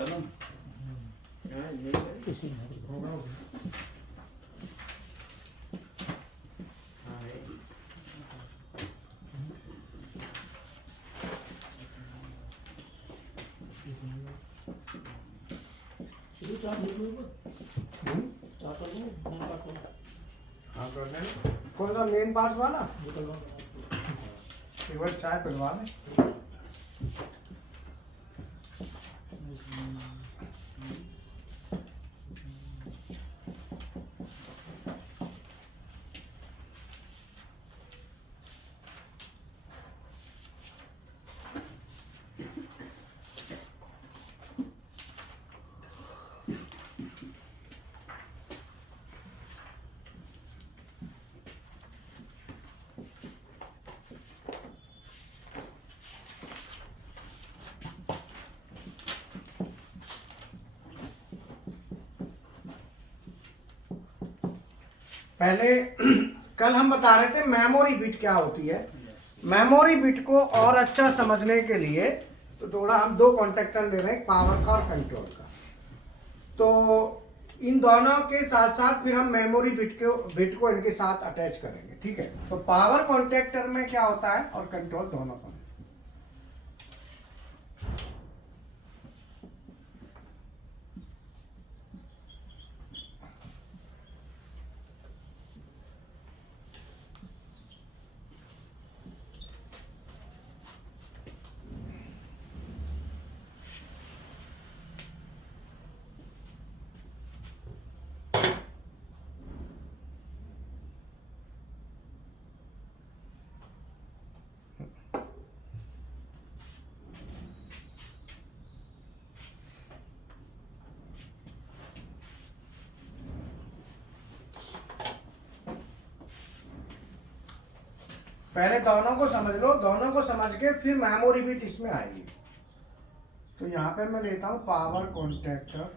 चलो हाँ यही है। किसी ने होगा हाँ है। शुरू चार लिख लो चार कर लो मैं काट लो हाँ कर लेना। कौन सा मेन पार्ट्स वाला बोतल लो एक बार चाय पिलवा लें। पहले कल हम बता रहे थे मेमोरी बिट क्या होती है। मेमोरी बिट को और अच्छा समझने के लिए तो थोड़ा हम दो कॉन्टेक्टर ले रहे हैं, पावर का और कंट्रोल का। तो इन दोनों के साथ साथ फिर हम मेमोरी बिट को इनके साथ अटैच करेंगे, ठीक है। तो पावर कॉन्टेक्टर में क्या होता है और कंट्रोल दोनों का। पहले दोनों को समझ लो, दोनों को समझ के फिर मेमोरी बिट इसमें आएगी। तो यहाँ पे मैं लेता हूँ पावर कॉन्टेक्टर,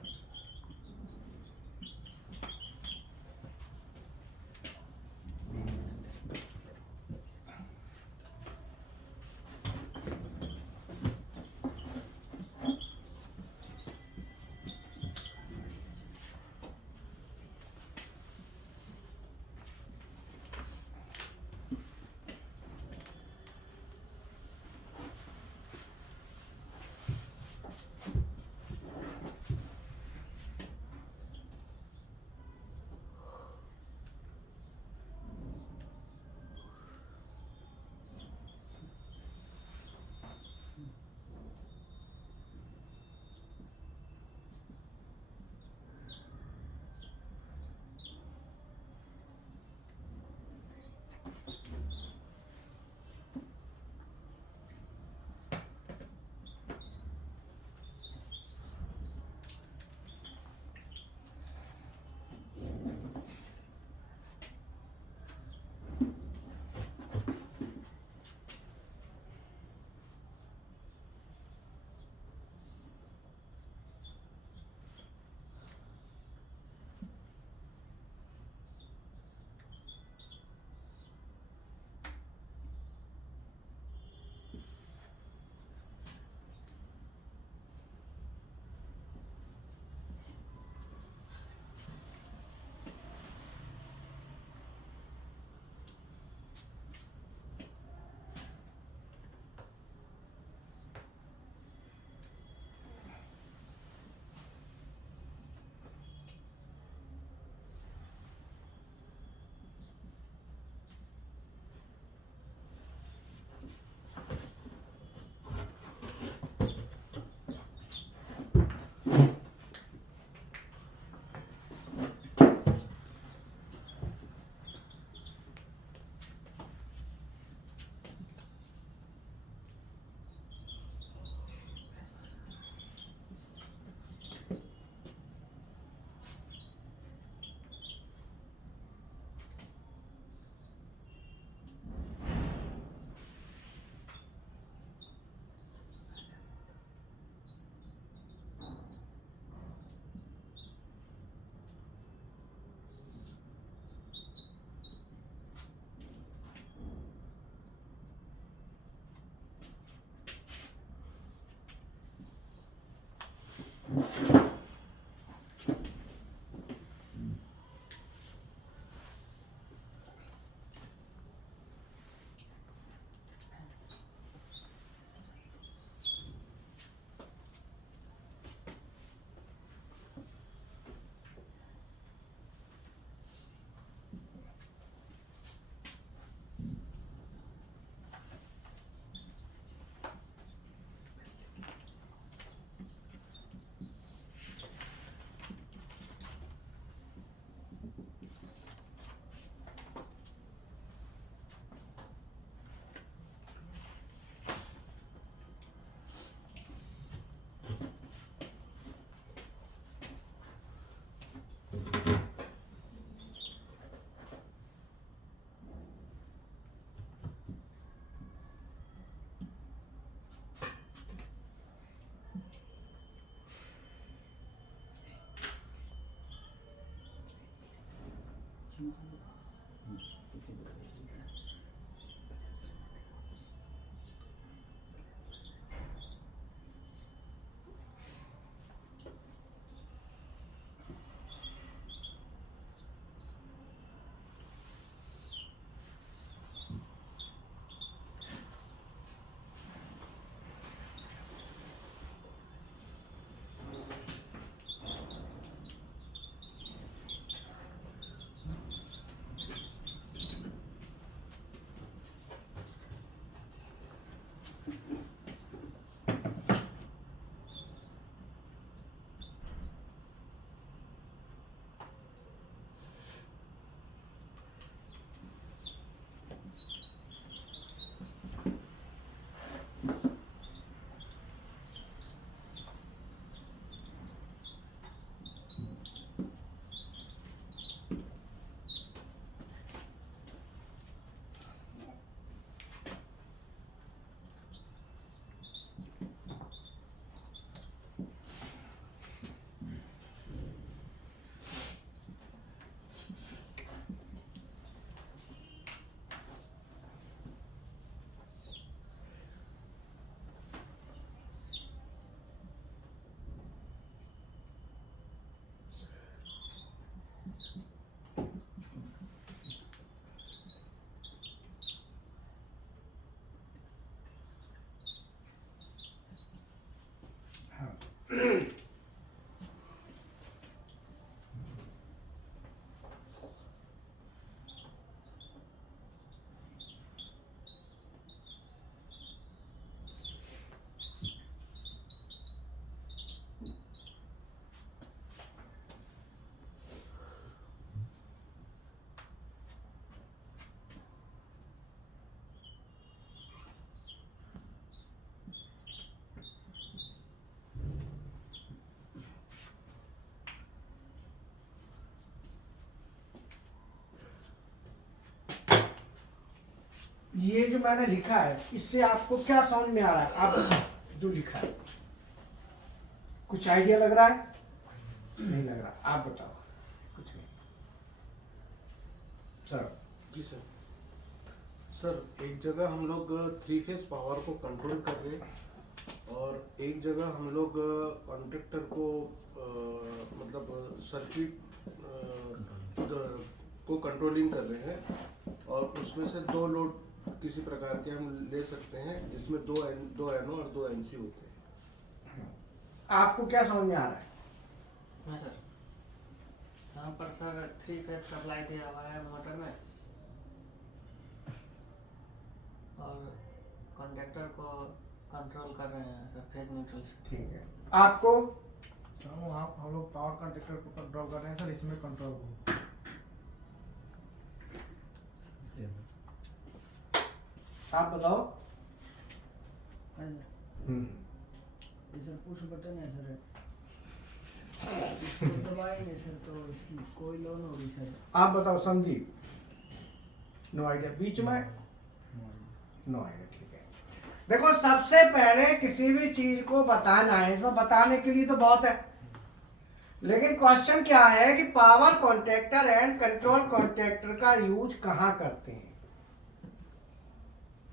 ये जो मैंने लिखा है इससे आपको क्या समझ में आ रहा है? आप जो लिखा है कुछ आइडिया लग रहा है? नहीं लग रहा, आप बताओ। कुछ नहीं सर। जी सर। सर एक जगह हम लोग 3 फेज पावर को कंट्रोल कर रहे हैं और एक जगह हम लोग कॉन्ट्रैक्टर को मतलब सर्किट को कंट्रोलिंग कर रहे हैं और उसमें से 2 लोड किसी प्रकार के हम ले सकते हैं जिसमें 2 NO और 2 NC होते हैं। आपको क्या समझ में आ रहा है? हाँ सर, यहाँ पर सर 3 फेज सप्लाई दिया हुआ है मोटर में और कॉन्ट्रैक्टर को कंट्रोल कर रहे हैं सर फेज न्यूट्रल से। ठीक है, आपको? सर आप हम लोग पावर कॉन्ट्रैक्टर को कंट्रोल कर रहे हैं सर, इसमें कंट्रोल को। आप बताओ। ये सर पुश बटन है सर, इसको दबाए नहीं सर तो इसकी कोई लो न होगी सर। आप बताओ संदीप। नो आइडिया, बीच में नो आइडिया। ठीक है, देखो सबसे पहले किसी भी चीज को बताना है, इसमें बताने के लिए तो बहुत है, लेकिन क्वेश्चन क्या है कि power contractor and control contractor का यूज कहाँ करते हैं,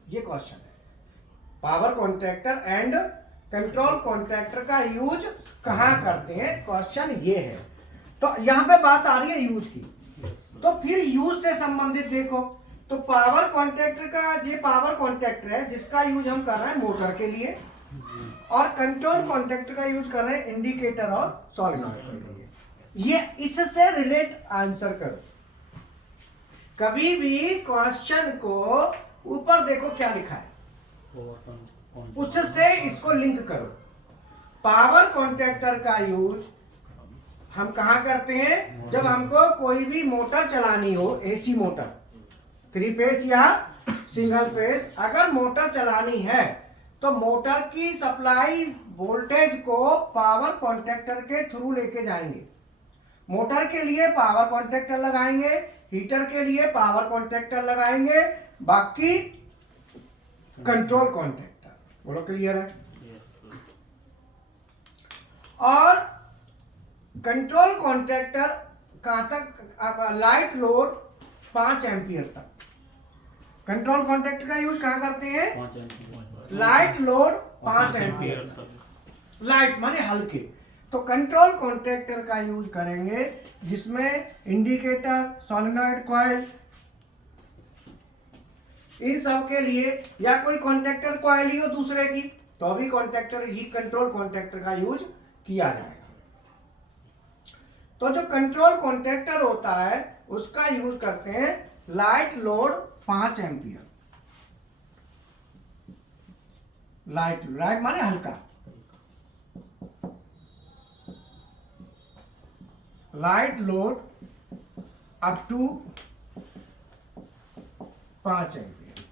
ये क्वेश्चन है। Power contractor and control contactor का यूज कहाँ करते हैं, क्वेश्चन ये है। तो यहाँ पे बात आ रही है यूज की, तो फिर यूज से संबंधित देखो, तो पावर कॉन्टैक्टर का, ये पावर कॉन्टैक्टर है जिसका यूज हम कर रहे हैं मोटर के लिए, और कंट्रोल कॉन्टैक्टर का यूज कर रहे हैं इंडिकेटर और सॉलिनॉइड के लिए। ये इससे रिलेट आंसर करो। कभी भी क्वेश्चन को ऊपर देखो क्या लिखा है, उससे इसको लिंक करो। पावर कॉन्टैक्टर का यूज हम कहाँ करते हैं, जब हमको कोई भी मोटर चलानी हो, एसी मोटर, 3 फेज या सिंगल फेज, अगर मोटर चलानी है तो मोटर की सप्लाई वोल्टेज को पावर कॉन्टैक्टर के थ्रू लेके जाएंगे। मोटर के लिए पावर कॉन्टैक्टर लगाएंगे, हीटर के लिए पावर कॉन्टैक्टर लगाएंगे, बाकी कंट्रोल कॉन्टैक्टर। बोलो क्लियर है? और कंट्रोल कॉन्टैक्टर कहां तक, लाइट लोड 5 एम्पियर तक। कंट्रोल कॉन्टैक्टर का यूज कहां करते हैं, लाइट लोड 5 एम्पियर तक। लाइट माने हल्के, तो कंट्रोल कॉन्टैक्टर का यूज करेंगे जिसमें इंडिकेटर, सॉलिनॉइड कॉइल, इन सब के लिए, या कोई कॉन्टैक्टर कॉइल ही हो दूसरे की, तो भी कॉन्टैक्टर ही कंट्रोल कॉन्टैक्टर का यूज किया जाएगा। तो जो कंट्रोल कॉन्टैक्टर होता है उसका यूज करते हैं light load 5 ampere. Light, light माने हल्का, light load up to 5 ampere,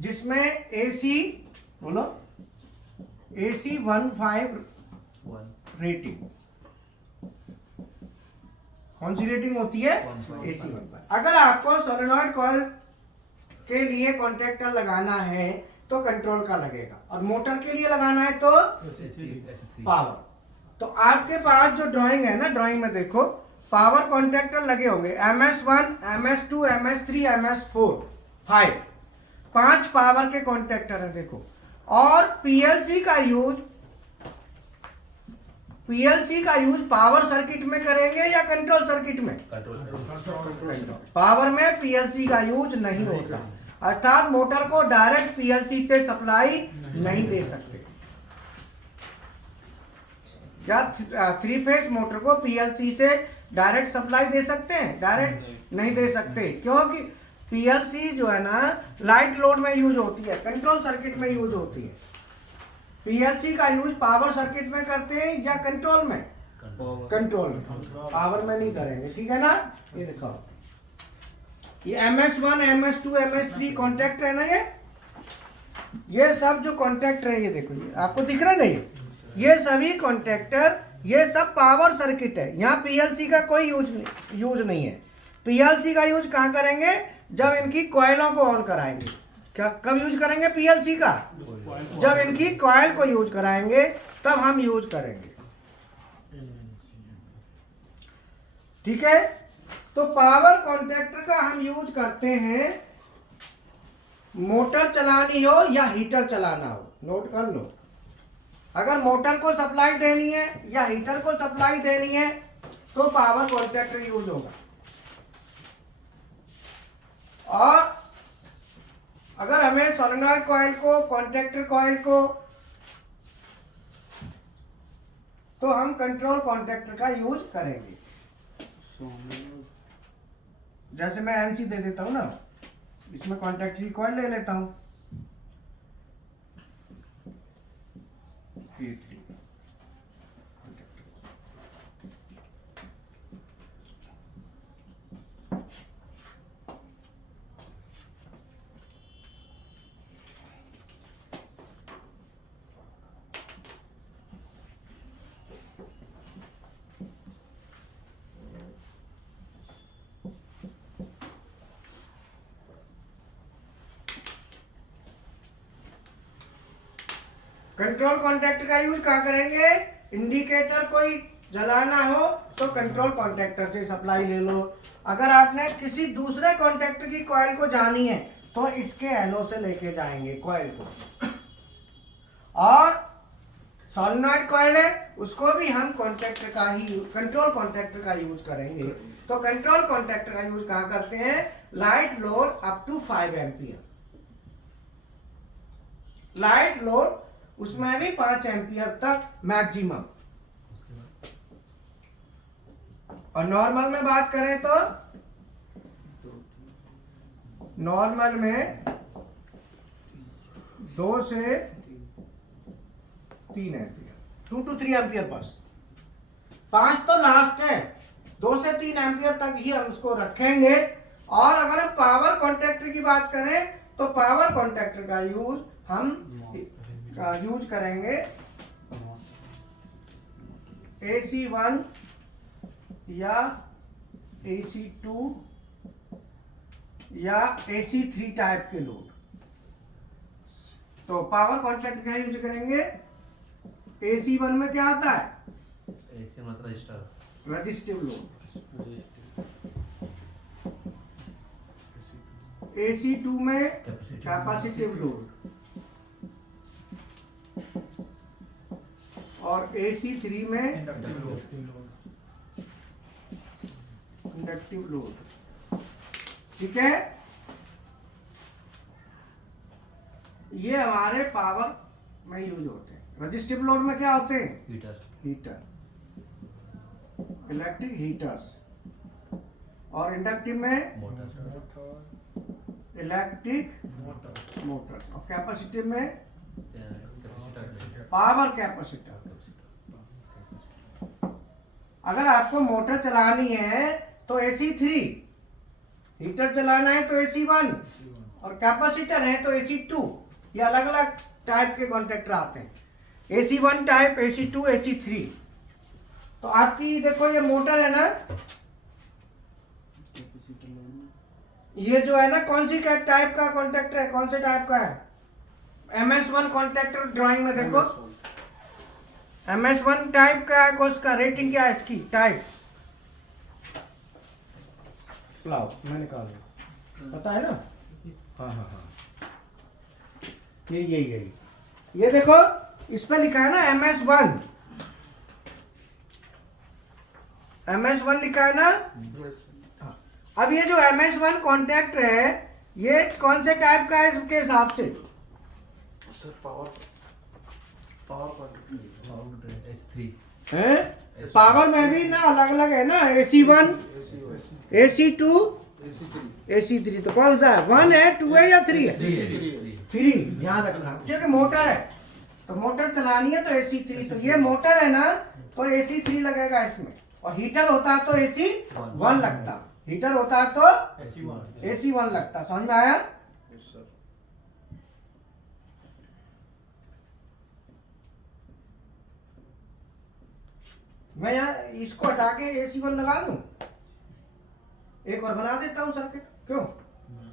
जिसमें एसी, बोलो एसी 15 रेटिंग। कौन सी रेटिंग होती है, एसी 15। अगर आपको सोलेनॉइड कॉइल के लिए कॉन्टैक्टर लगाना है तो कंट्रोल का लगेगा, और मोटर के लिए लगाना है तो पावर। तो आपके पास जो ड्राइंग है ना, ड्राइंग में देखो पावर कॉन्टैक्टर लगे होंगे, MS1, MS2, MS3, MS4, 5 power के कॉन्टैक्टर है देखो। और पीएलसी का यूज पावर सर्किट में करेंगे या कंट्रोल सर्किट में, पावर में पीएलसी का यूज नहीं होता, अर्थात मोटर को डायरेक्ट पीएलसी से सप्लाई नहीं दे सकते। क्या 3 फेज मोटर को पीएलसी से डायरेक्ट सप्लाई दे सकते हैं? डायरेक्ट नहीं दे सकते, क्योंकि पीएलसी जो है ना लाइट लोड में यूज होती है, कंट्रोल सर्किट में यूज होती है। पीएलसी का यूज पावर सर्किट में करते हैं या कंट्रोल में, कंट्रोल में, पावर में नहीं करेंगे, ठीक है ना। ये देखो, ये MS1, MS2, MS3 कॉन्टैक्ट है ना, ये सब जो कॉन्टैक्ट है, ये देखो, ये आपको दिख रहा नहीं, ये सभी कॉन्टैक्टर, ये सब पावर सर्किट है। यहाँ पीएलसी का कोई यूज नहीं है। पीएलसी का यूज कहाँ करेंगे, जब इनकी कॉइलों को ऑन कराएंगे। क्या कब यूज करेंगे पीएलसी का, जब इनकी कॉइल को यूज कराएंगे तब हम यूज करेंगे, ठीक है। तो पावर कॉन्टैक्टर का हम यूज करते हैं मोटर चलानी हो या हीटर चलाना हो। नोट कर लो, अगर मोटर को सप्लाई देनी है या हीटर को सप्लाई देनी है तो पावर कॉन्टैक्टर यूज होगा। और अगर हमें सोलेनॉइड कॉइल को, कॉन्टैक्टर कॉइल को, तो हम कंट्रोल कॉन्टैक्टर का यूज करेंगे। जैसे मैं एनसी दे देता हूं ना, इसमें कॉन्टैक्टर की कॉइल ले लेता हूं, P3 कंट्रोल कॉन्टैक्टर का यूज कहाँ करेंगे, इंडिकेटर कोई जलाना हो तो कंट्रोल कॉन्टैक्टर से सप्लाई ले लो। अगर आपने किसी दूसरे कॉन्टैक्टर की कॉइल को जानी है तो इसके एलो से लेके जाएंगे कॉइल को, और सॉलिनॉइड कॉइल है, उसको भी हम कॉन्टैक्टर का ही कंट्रोल कॉन्टैक्टर का यूज करेंगे। तो कंट्रोल कॉन्टैक्टर का यूज कहाँ करते हैं? Light load up to 5 ampere. Light load उसमें भी 5 एम्पियर तक मैक्सिमम। और नॉर्मल में बात करें तो नॉर्मल में 2 से 3 एम्पियर, 2 to 3 एम्पियर बस। 5 तो लास्ट है, 2 से 3 एम्पियर तक ही हम उसको रखेंगे। और अगर हम पावर कॉन्टैक्टर की बात करें तो पावर कॉन्टैक्टर का यूज हम यूज करेंगे AC1 या AC2 या AC3 टाइप के लोड। तो पावर कॉन्टैक्टर का यूज करेंगे। AC1 में क्या आता है? ऐसे मतलब रजिस्टर रेजिस्टिव लोड। AC2 में कैपेसिटिव लोड और AC3 में इंडक्टिव लोड। ठीक है, ये हमारे पावर में यूज होते हैं। रेजिस्टिव लोड में क्या होते हैं? Heater, electric heaters. और इंडक्टिव में इलेक्ट्रिक मोटर। और कैपेसिटिव में पावर कैपेसिटर। अगर आपको मोटर चलानी है तो AC3, हीटर चलाना है तो AC1 और कैपेसिटर है तो AC2। ये अलग अलग टाइप के कॉन्टैक्टर आते हैं। AC1 type, AC2, AC3। तो आपकी देखो ये मोटर है ना, ये जो है ना कौन सी टाइप का कॉन्टैक्टर है? कौन से टाइप का है? MS1 contactor. ड्राइंग में देखो MS1 टाइप का है। कौन सा रेटिंग क्या है इसकी? टाइप लाओ मैं निकाल लूं, पता है ना? हाँ हाँ हाँ, यही ये देखो इस पे लिखा है ना MS1। MS1 लिखा है ना। अब ये जो MS1 कॉन्टैक्टर है ये कौन से टाइप का है इसके हिसाब से? सर पावर कॉन्टैक्टर S3 है। पावर में भी ना अलग अलग है ना, AC1, AC2, AC3। तो कौन सा है? 1 है, 2 है या 3 है? 3। ध्यान रखना क्योंकि मोटर है तो मोटर चलानी है तो AC3। तो ये मोटर है ना तो AC3 लगेगा इसमें। और हीटर होता है तो AC1 लगता। हीटर होता है तो AC1 लगता। समझ में आया? मैं यहाँ इसको हटा के AC1 लगा दूं, एक और बना देता हूँ सर्किट। क्यों?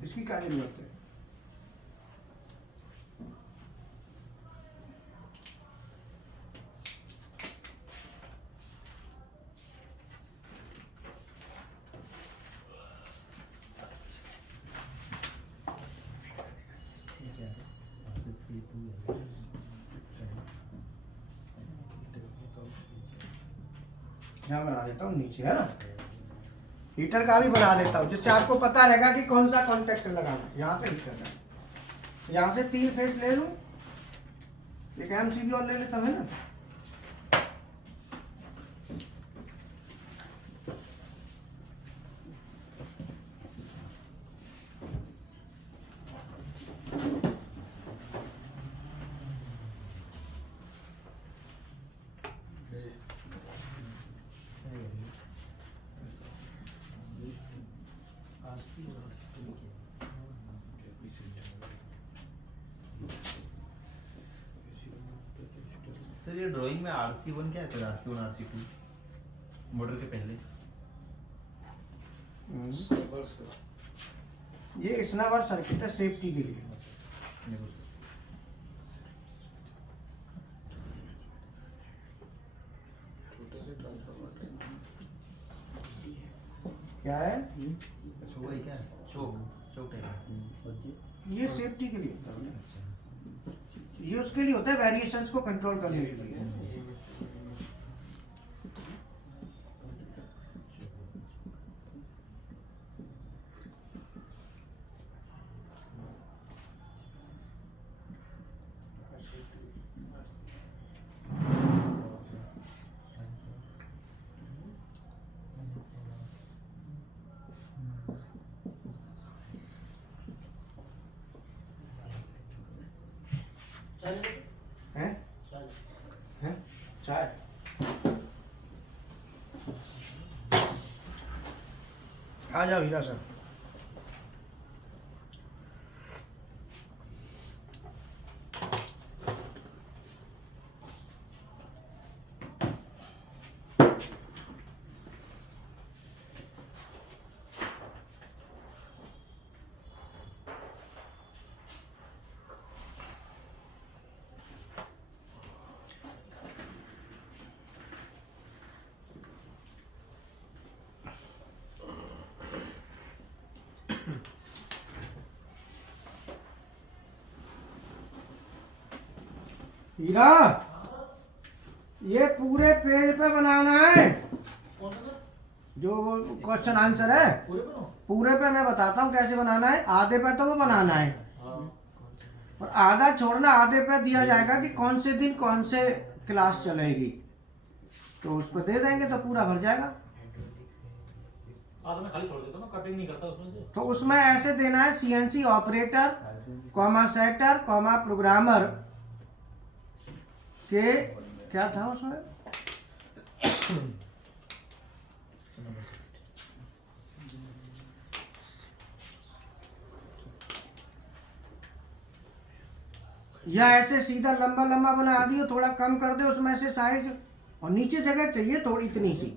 इसकी क्या जरूरत है? यहाँ बना देता हूँ नीचे, है ना? हीटर का भी बना देता हूँ जिससे आपको पता रहेगा कि कौन सा कॉन्टैक्टर लगाना है। यहाँ पे हीटर का, यहाँ से 3 फेस ले लूँ, एक MCB और ले लेता हूँ, है ना? सर ये ड्राइंग में RC1 क्या है सर? RC1 RC2 मोटर के पहले ये स्नैपर सर्किट है सेफ्टी के लिए। क्या है? अच्छा वही क्या है? चौक टाइप ये सेफ्टी के लिए। ये उसके लिए होता है, वेरिएशंस को कंट्रोल करने के लिए। हैं? हैं? चाय आ जाओ हीरा सर। हीरा, ये पूरे पेज पे बनाना है जो क्वेश्चन आंसर है। पूरे पे मैं बताता हूँ कैसे बनाना है, आधे पे तो वो बनाना है और आधा छोड़ना। आधे पे दिया जाएगा कि कौन से दिन कौन से क्लास चलेगी, तो उस पर दे देंगे तो पूरा भर जाएगा। मैं खाली छोड़ देता हूँ, कटिंग नहीं करता उसमें से। तो उसमें ऐसे देना है CNC operator comma setter comma programmer के क्या था उसमें, या ऐसे सीधा लंबा लंबा बना दियो, थोड़ा कम कर दे उसमें से साइज, और नीचे जगह चाहिए थोड़ी इतनी सी।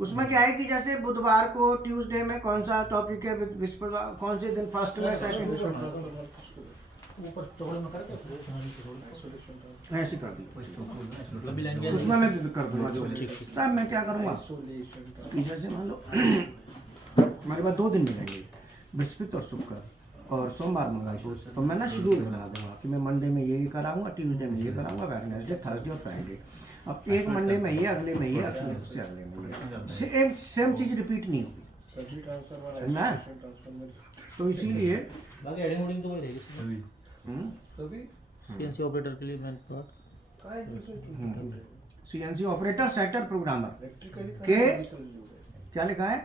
उसमें क्या है कि जैसे बुधवार को ट्यूसडे में कौन सा टॉपिक है, बृहस्पतिवार कौन से दिन, फर्स्ट में सेकंड ऊपर चौड़े में करके ऐसे कर दी। लंबी लाइन उसमें मैं कर दूंगा जो तब मैं क्या करूँगा कि जैसे मान लो हमारे पास 2 दिन मिलेंगे, बृहस्पति और शुक्र और सोमवार मंगलवार, तो मैं ना शेड्यूल बना दूंगा कि मैं मंडे में ये कराऊंगा, ट्यूसडे में ये कराऊंगा, वेडनेसडे थर्सडे और फ्राइडे। अब एक मंडे में ये, अगले में ये, अगले में ये, सेम चीज़ रिपीट नहीं होगी ना। तो इसीलिए बाकी एडिंग उडिंग तो वही रहेगी सीएनसी ऑपरेटर के लिए मैंने सीएनसी ऑपरेटर सेटर प्रोग्रामर के क्या लिखा है,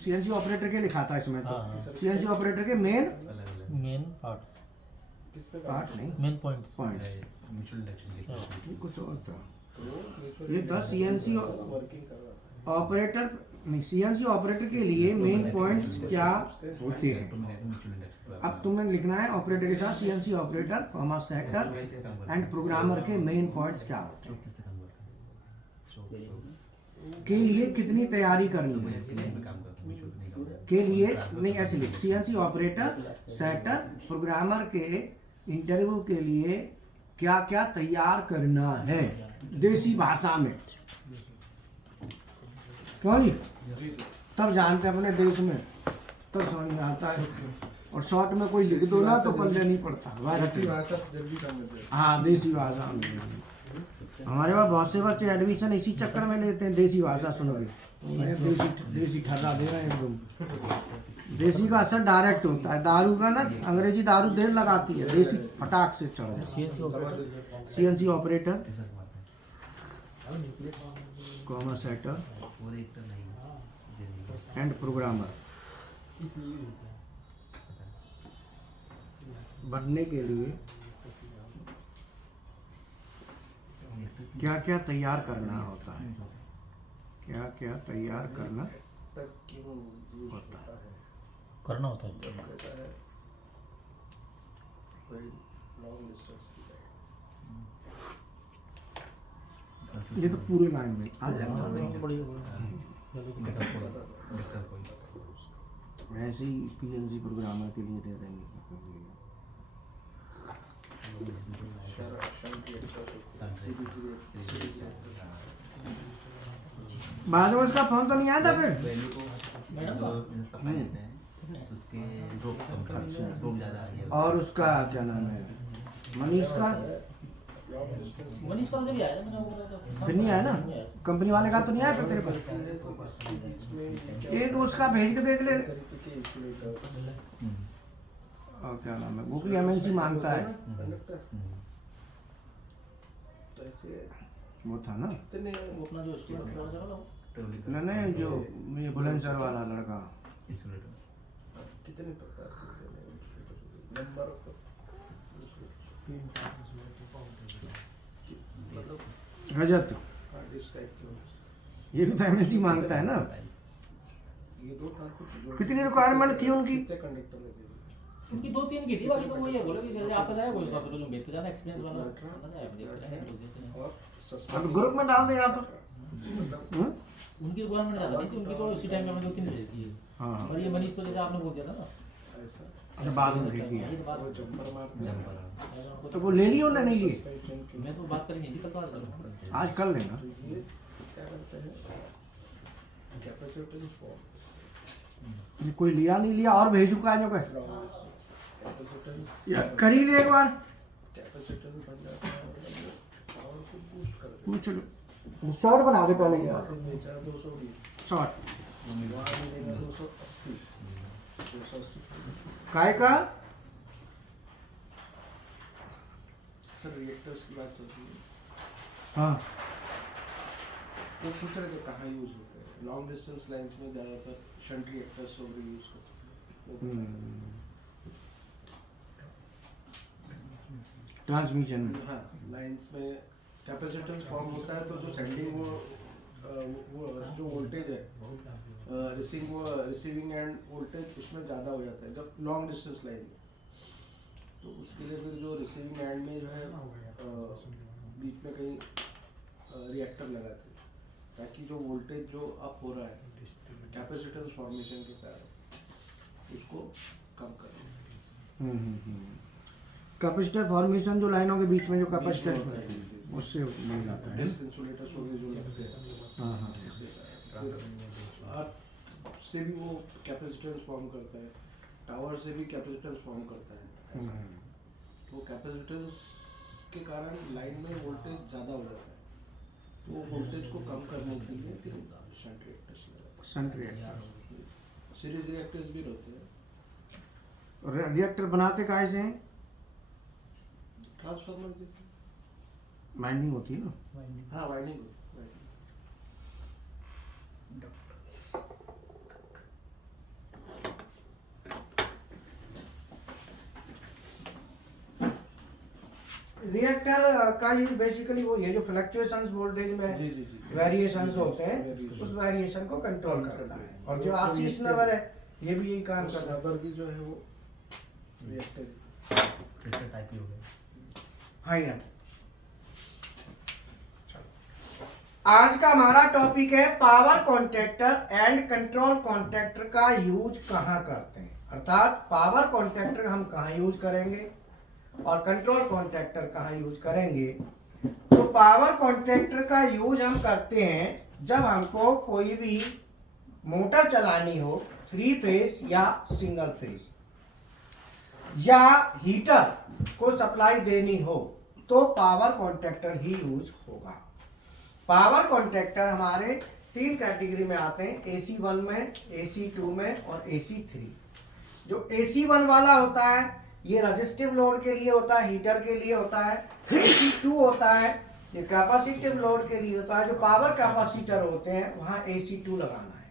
सीएनसी ऑपरेटर के लिखा था इसमें। तो सीएनसी ऑपरेटर के मेन पार्ट नहीं, मेन पॉइंट कुछ और था। ये था सीएनसी ऑपरेटर नहीं, सीएनसी ऑपरेटर के लिए मेन पॉइंट्स क्या होते हैं। अब तुम्हें लिखना है ऑपरेटर के साथ CNC operator comma setter and programmer के मेन पॉइंट्स क्या होते हैं, के लिए कितनी तैयारी करनी है, के लिए नहीं ऐसे लिख, सीएनसी ऑपरेटर सेटर प्रोग्रामर के इंटरव्यू के लिए क्या क्या तैयार करना है देसी भाषा में, क्यों जी, तब जानते हैं अपने देश में, तब समझ में आता है। और शॉर्ट में कोई लिख दो ना तो पल्ले नहीं पड़ता। देसी भाषा जल्दी समझ। हाँ देसी भाषा में हमारे पास बहुत से बच्चे एडमिशन इसी चक्कर में लेते हैं, देसी भाषा सुनोगे देसी ठर्रा दे रहे हैं एकदम। देसी का असर डायरेक्ट होता है, दारू का ना अंग्रेजी दारू देर लगाती है, देसी फटाक से चढ़ जाए। CNC operator comma setter and programmer बनने के लिए क्या क्या तैयार करना होता है, क्या क्या तैयार करना होता है, करना होता है। ये तो पूरे लाइन में वैसे ही पीएनसी प्रोग्रामर के लिए दे देंगे। बाद में उसका फोन तो नहीं आया था फिर, और उसका क्या नाम है मनीष का मनीष का मुझे भी आया था, मैंने वो बोला था। फिर नहीं आया ना, कंपनी वाले का तो नहीं आया फिर तेरे पास। एक उसका भेज के देख ले। और क्या नाम है, गूगल एमएनसी मांगता है, वो था ना, वो अपना जो स्टूडेंट लगा था ना, नहीं जो ये बुलंदशहर वाला लड़का। कितने प्रकार के नंबर रजत, डिस्क टाइप के ये भी तो एमएनसी मांगता है ना। ये दो तार को कितनी रिक्वायरमेंट थी उनकी? कितने कंडक्टर लगे उनकी 2-3 की थी, बाकी तो वो ये बोला कि जैसे आता जाए कोई सब जो बेचते जाना एक्सपीरियंस वाला आता जाए, हम देखते हैं बोल देते हैं। और सस्ता अब ग्रुप में डाल दे या तो। उनकी रिक्वायरमेंट ज़्यादा नहीं थी, उनकी तो उसी टाइम में हमने 2-3 भेज दिए। हाँ और ये मनीष तो जैसे आपने बोल दिया था ना, ऐसा अच्छा बाद में भेज दिया। ये तो बात वो जंपर मारते हैं तो वो ले लियो ना, नहीं लिए मैं तो बात करेंगे कल बात करूँगा। आज कर लेना। तो ये क्या करते हैं कैपेसिटेंस फॉर्म ये कोई लिया नहीं लिया और भेजू का जो कहे कैपेसिटेंस या कर ही ले एक बार, कैपेसिटेंस बन जाता है और पावर को बूस्ट कर देता पूछ लो। शॉर्ट बना दे पहले है। यार, यहाँ से बेचा 220 शॉर्ट वहाँ मिलेगा 280 280 काय का। सर रिएक्टर्स की बात चल रही है, हाँ वो पूछ रहे थे कहाँ यूज होते हैं। लॉन्ग डिस्टेंस लाइंस में ज़्यादातर शंट रिएक्टर्स वगैरह यूज करते हैं। ट्रांसमिशन में। हाँ लाइंस में कैपेसिटेंस फॉर्म होता है, तो जो सेंडिंग वो जो वोल्टेज है रिसीविंग एंड वोल्टेज उसमें ज़्यादा हो जाता है जब लॉन्ग डिस्टेंस लाइन में। तो उसके लिए फिर जो रिसीविंग एंड में जो है बीच में कहीं रिएक्टर लगाते हैं ताकि जो वोल्टेज जो अप हो रहा है कैपेसिटेंस फॉर्मेशन के कारण उसको कम कर दें। कैपेसिटर फॉर्मेशन जो लाइनों के बीच में जो कैपेसिटर होता है, उससे मिल जाता है। डिस्क इंसुलेटर्स वगैरह जो लगते हैं हाँ हाँ उससे फिर अर्थ से भी वो कैपेसिटेंस फॉर्म करता है, टावर से भी कैपेसिटेंस फॉर्म करता है ऐसा। तो कैपेसिटेंस के कारण लाइन में वोल्टेज ज़्यादा हो जाता है, तो वो वोल्टेज को कम करने के लिए फिर शंट रिएक्टर्स लगाते शंट रिएक्टर। हैं। सीरीज रिएक्टर्स भी रहते हैं, रिएक्टर बनाते काहे से हैं? ट्रांसफार्मर जैसे। माइनिंग होती है ना। हाँ वाइंडिंग रिएक्टर का यूज बेसिकली वो ये जो फ्लक्चुएशंस वोल्टेज में जी जी जी वेरिएशंस होते हैं Variation। उस वेरिएशन को कंट्रोल करता है। और जो आरसीएस नंबर है ये भी यही काम करता है। रबर भी जो है वो रिएक्टर प्रेशर टाइप ही हो गया। हाँ ही ना। आज का हमारा टॉपिक है power contractor and control contractor का यूज कहाँ करते हैं, अर्थात पावर कॉन्ट्रैक्टर हम कहाँ यूज करेंगे और कंट्रोल कॉन्ट्रैक्टर कहाँ यूज करेंगे। तो पावर कॉन्ट्रैक्टर का यूज हम करते हैं जब हमको कोई भी मोटर चलानी हो, 3 फेज या सिंगल फेज, या हीटर को सप्लाई देनी हो तो पावर कॉन्ट्रैक्टर ही यूज होगा। पावर कॉन्ट्रैक्टर हमारे 3 कैटेगरी में आते हैं, AC1 में, AC2 में और AC3। जो AC1 वाला होता है ये रजिस्टिव लोड के लिए होता है, हीटर के लिए होता है। AC2 होता है ये कैपेसिटिव लोड के लिए होता है, जो पावर कैपेसिटर होते हैं वहाँ AC2 लगाना है।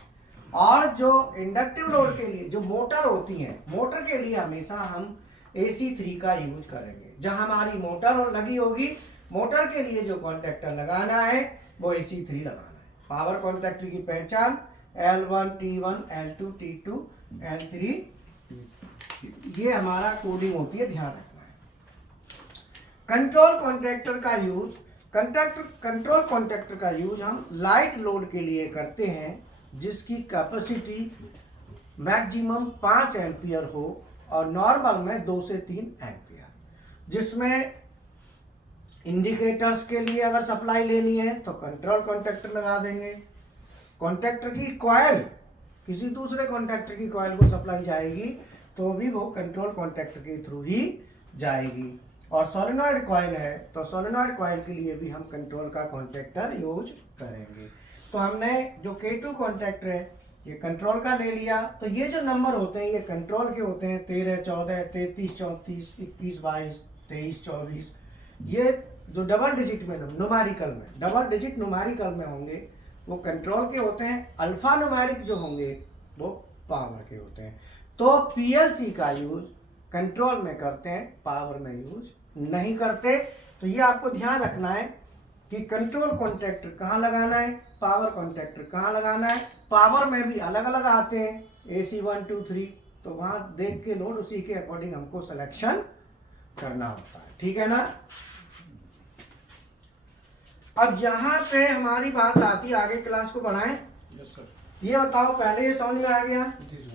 और जो इंडक्टिव लोड के लिए जो मोटर होती हैं, मोटर के लिए हमेशा हम AC3 का यूज करेंगे। जहाँ हमारी मोटर लगी होगी, मोटर के लिए जो कॉन्ट्रैक्टर लगाना है वो AC3 लगाना है। पावर कॉन्ट्रैक्टर की पहचान L1 T1 L2 T2 L3 ये हमारा कोडिंग होती है, ध्यान रखना है। कंट्रोल कॉन्ट्रैक्टर का यूज कंट्रोल कॉन्ट्रैक्टर का यूज हम लाइट लोड के लिए करते हैं जिसकी कैपेसिटी मैक्सिमम 5 एम्पियर हो और नॉर्मल में 2 से 3 एम्पियर, जिसमें इंडिकेटर्स के लिए अगर सप्लाई लेनी है तो कंट्रोल कॉन्ट्रैक्टर लगा देंगे। कॉन्ट्रैक्टर की कॉइल किसी दूसरे कॉन्ट्रैक्टर की कॉइल को सप्लाई जाएगी तो भी वो कंट्रोल कॉन्ट्रैक्टर के थ्रू ही जाएगी। और सोलेनॉइड कॉइल है तो सोलेनॉइड कॉइल के लिए भी हम कंट्रोल का कॉन्टैक्टर यूज करेंगे। तो हमने जो K2 कॉन्टैक्टर है ये कंट्रोल का ले लिया। तो ये जो नंबर होते हैं ये कंट्रोल के होते हैं 13, 14, 33, 34, 21, 22, 23, 24। ये जो डबल डिजिट में न्यूमेरिकल में डबल डिजिट न्यूमेरिकल में होंगे वो कंट्रोल के होते हैं। अल्फा न्यूमेरिक जो होंगे वो पावर के होते हैं। तो पीएलसी का यूज कंट्रोल में करते हैं, पावर में यूज नहीं करते। तो ये आपको ध्यान रखना है कि कंट्रोल कॉन्टैक्टर कहाँ लगाना है, पावर कॉन्टैक्टर कहाँ लगाना है। पावर में भी अलग अलग आते हैं AC 1, 2, 3, तो वहाँ देख के लोड उसी के अकॉर्डिंग हमको सिलेक्शन करना होता है, ठीक है ना। अब यहाँ पे हमारी बात आती है, आगे क्लास को बढ़ाएं। Yes sir. ये बताओ, पहले ये समझ में आ गया। जी सर।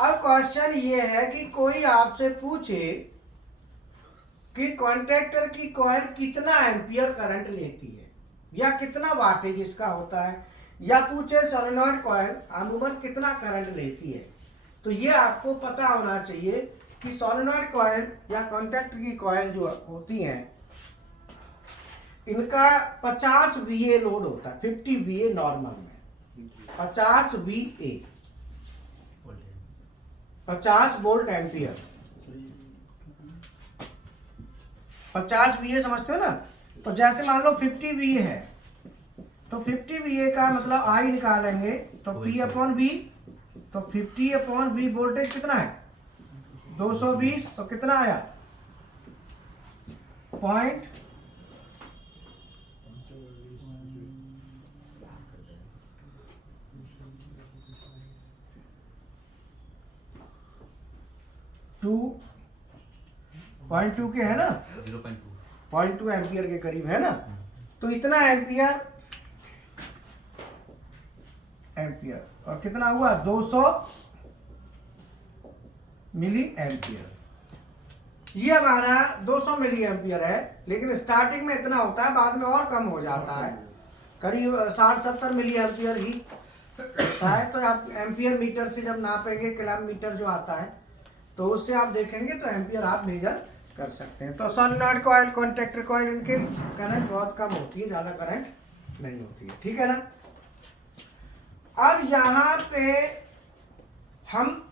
अब क्वेश्चन ये है कि कोई आपसे पूछे कि कॉन्टैक्टर की कॉइल कितना एम्पियर करंट लेती है या कितना वाटेज इसका होता है, या पूछे सोलेनॉइड कॉइल अमूमन कितना करंट लेती है, तो ये आपको पता होना चाहिए कि सोलेनॉइड कॉइल या कॉन्टैक्टर की कॉइल जो होती हैं इनका 50 VA लोड होता है, 50 VA नॉर्मल में, 50 VA 50 वोल्ट एम्पियर, 50 VA समझते हो ना। तो जैसे मान लो 50 VA है तो 50 VA का मतलब I निकालेंगे तो P/V, तो 50/V वोल्टेज कितना है 220, तो कितना आया पॉइंट 2.2 के है ना, 0.2 एम्पियर के करीब है ना। तो इतना एम्पियर और कितना हुआ 200 मिली एम्पियर। ये हमारा 200 मिली एम्पियर है, लेकिन स्टार्टिंग में इतना होता है, बाद में और कम हो जाता है, करीब 60-70 मिली एम्पियर ही होता है। तो आप एम्पियर मीटर से जब नापेंगे, किलोमीटर जो आता है तो उससे आप देखेंगे तो एम्पियर आप मेजर कर सकते हैं। तो सोलेनॉइड कॉइल, कॉन्टैक्टर कॉइल, इनके करंट बहुत कम होती है, ज़्यादा करंट नहीं होती है, ठीक है ना। अब यहाँ पे हम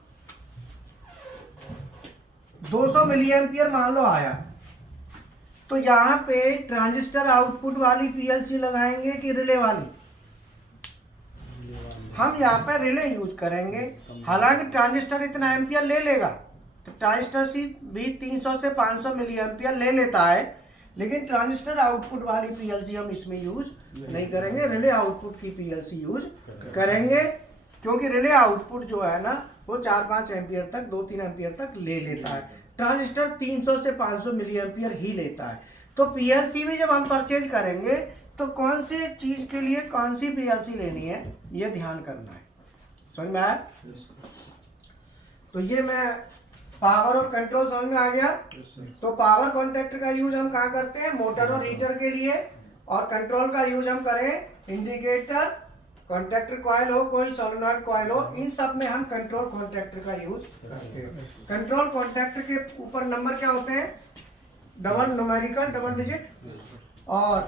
200 मिली एम्पियर मान लो आया, तो यहाँ पे ट्रांजिस्टर आउटपुट वाली पीएलसी लगाएंगे कि रिले वाली। हम यहाँ पे रिले यूज करेंगे, हालांकि ट्रांजिस्टर इतना एम्पियर ले लेगा, तो ट्रांजिस्टर भी 300 से 500 मिली एम्पियर ले लेता है, लेकिन ट्रांजिस्टर आउटपुट वाली पीएलसी हम इसमें यूज नहीं करेंगे, रिले आउटपुट की पीएलसी यूज करेंगे। क्योंकि रिले आउटपुट जो है ना वो 4-5 एम्पियर तक, 2-3 एम्पियर तक ले लेता है, ट्रांजिस्टर 300 से 500 मिली एम्पियर ही लेता है। तो पीएलसी भी जब हम परचेज करेंगे तो कौन सी चीज के लिए कौन सी पीएलसी लेनी है ये ध्यान करना है, समझ में आया। तो ये मैं पावर और कंट्रोल समझ में आ गया। तो पावर कॉन्टैक्टर का यूज हम कहाँ करते हैं, मोटर और हीटर के लिए, और कंट्रोल का यूज हम करें इंडिकेटर, कॉन्टैक्टर कॉइल हो, कोई सोलेनॉइड कॉइल हो, इन सब में हम कंट्रोल कॉन्टैक्टर का यूज करते हैं। कंट्रोल कॉन्टैक्टर के ऊपर नंबर क्या होते हैं, डबल न्यूमेरिकल, डबल डिजिट, और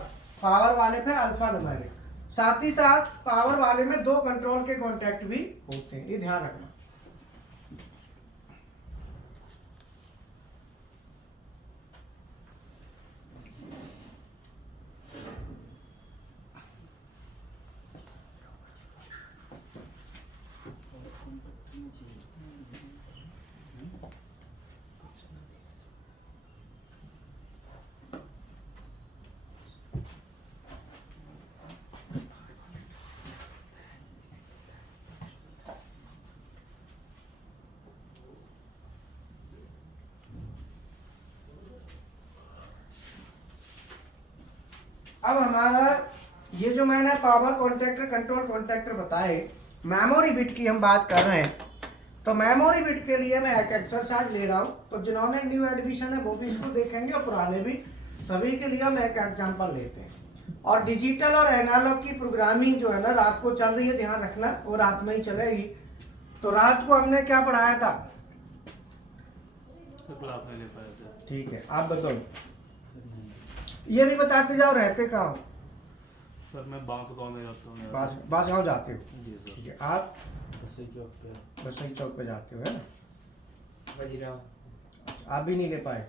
पावर वाले पे अल्फा न्यूमेरिक। साथ ही साथ पावर वाले में 2 कंट्रोल के कॉन्टैक्ट भी होते हैं, ये ध्यान रखना। अब हमारा ये जो मैंने पावर कॉन्टैक्टर, कंट्रोल कॉन्टैक्टर बताए, मेमोरी बिट की हम बात कर रहे हैं। तो मेमोरी बिट के लिए मैं एक एक्सरसाइज ले रहा हूँ, तो जिन्होंने न्यू एडमिशन है वो भी इसको देखेंगे और पुराने भी, सभी के लिए हम एक एग्जांपल लेते हैं। और डिजिटल और एनालॉग की प्रोग्रामिंग जो है ना रात को चल रही है, ध्यान रखना, वो रात में ही चलेगी। तो रात को हमने क्या पढ़ाया था, क्लास में ले पाए थे। ठीक है, आप बताओ, ये भी बताते जाओ रहते कहाँ हो। सर मैं बांसगांव में रहता हूँ। बांसगांव जाते हो, जी सर। ठीक है। आप बसई चौक पे। बसई चौक पे जाते हो, है ना? बजीराव। आप भी नहीं ले पाए,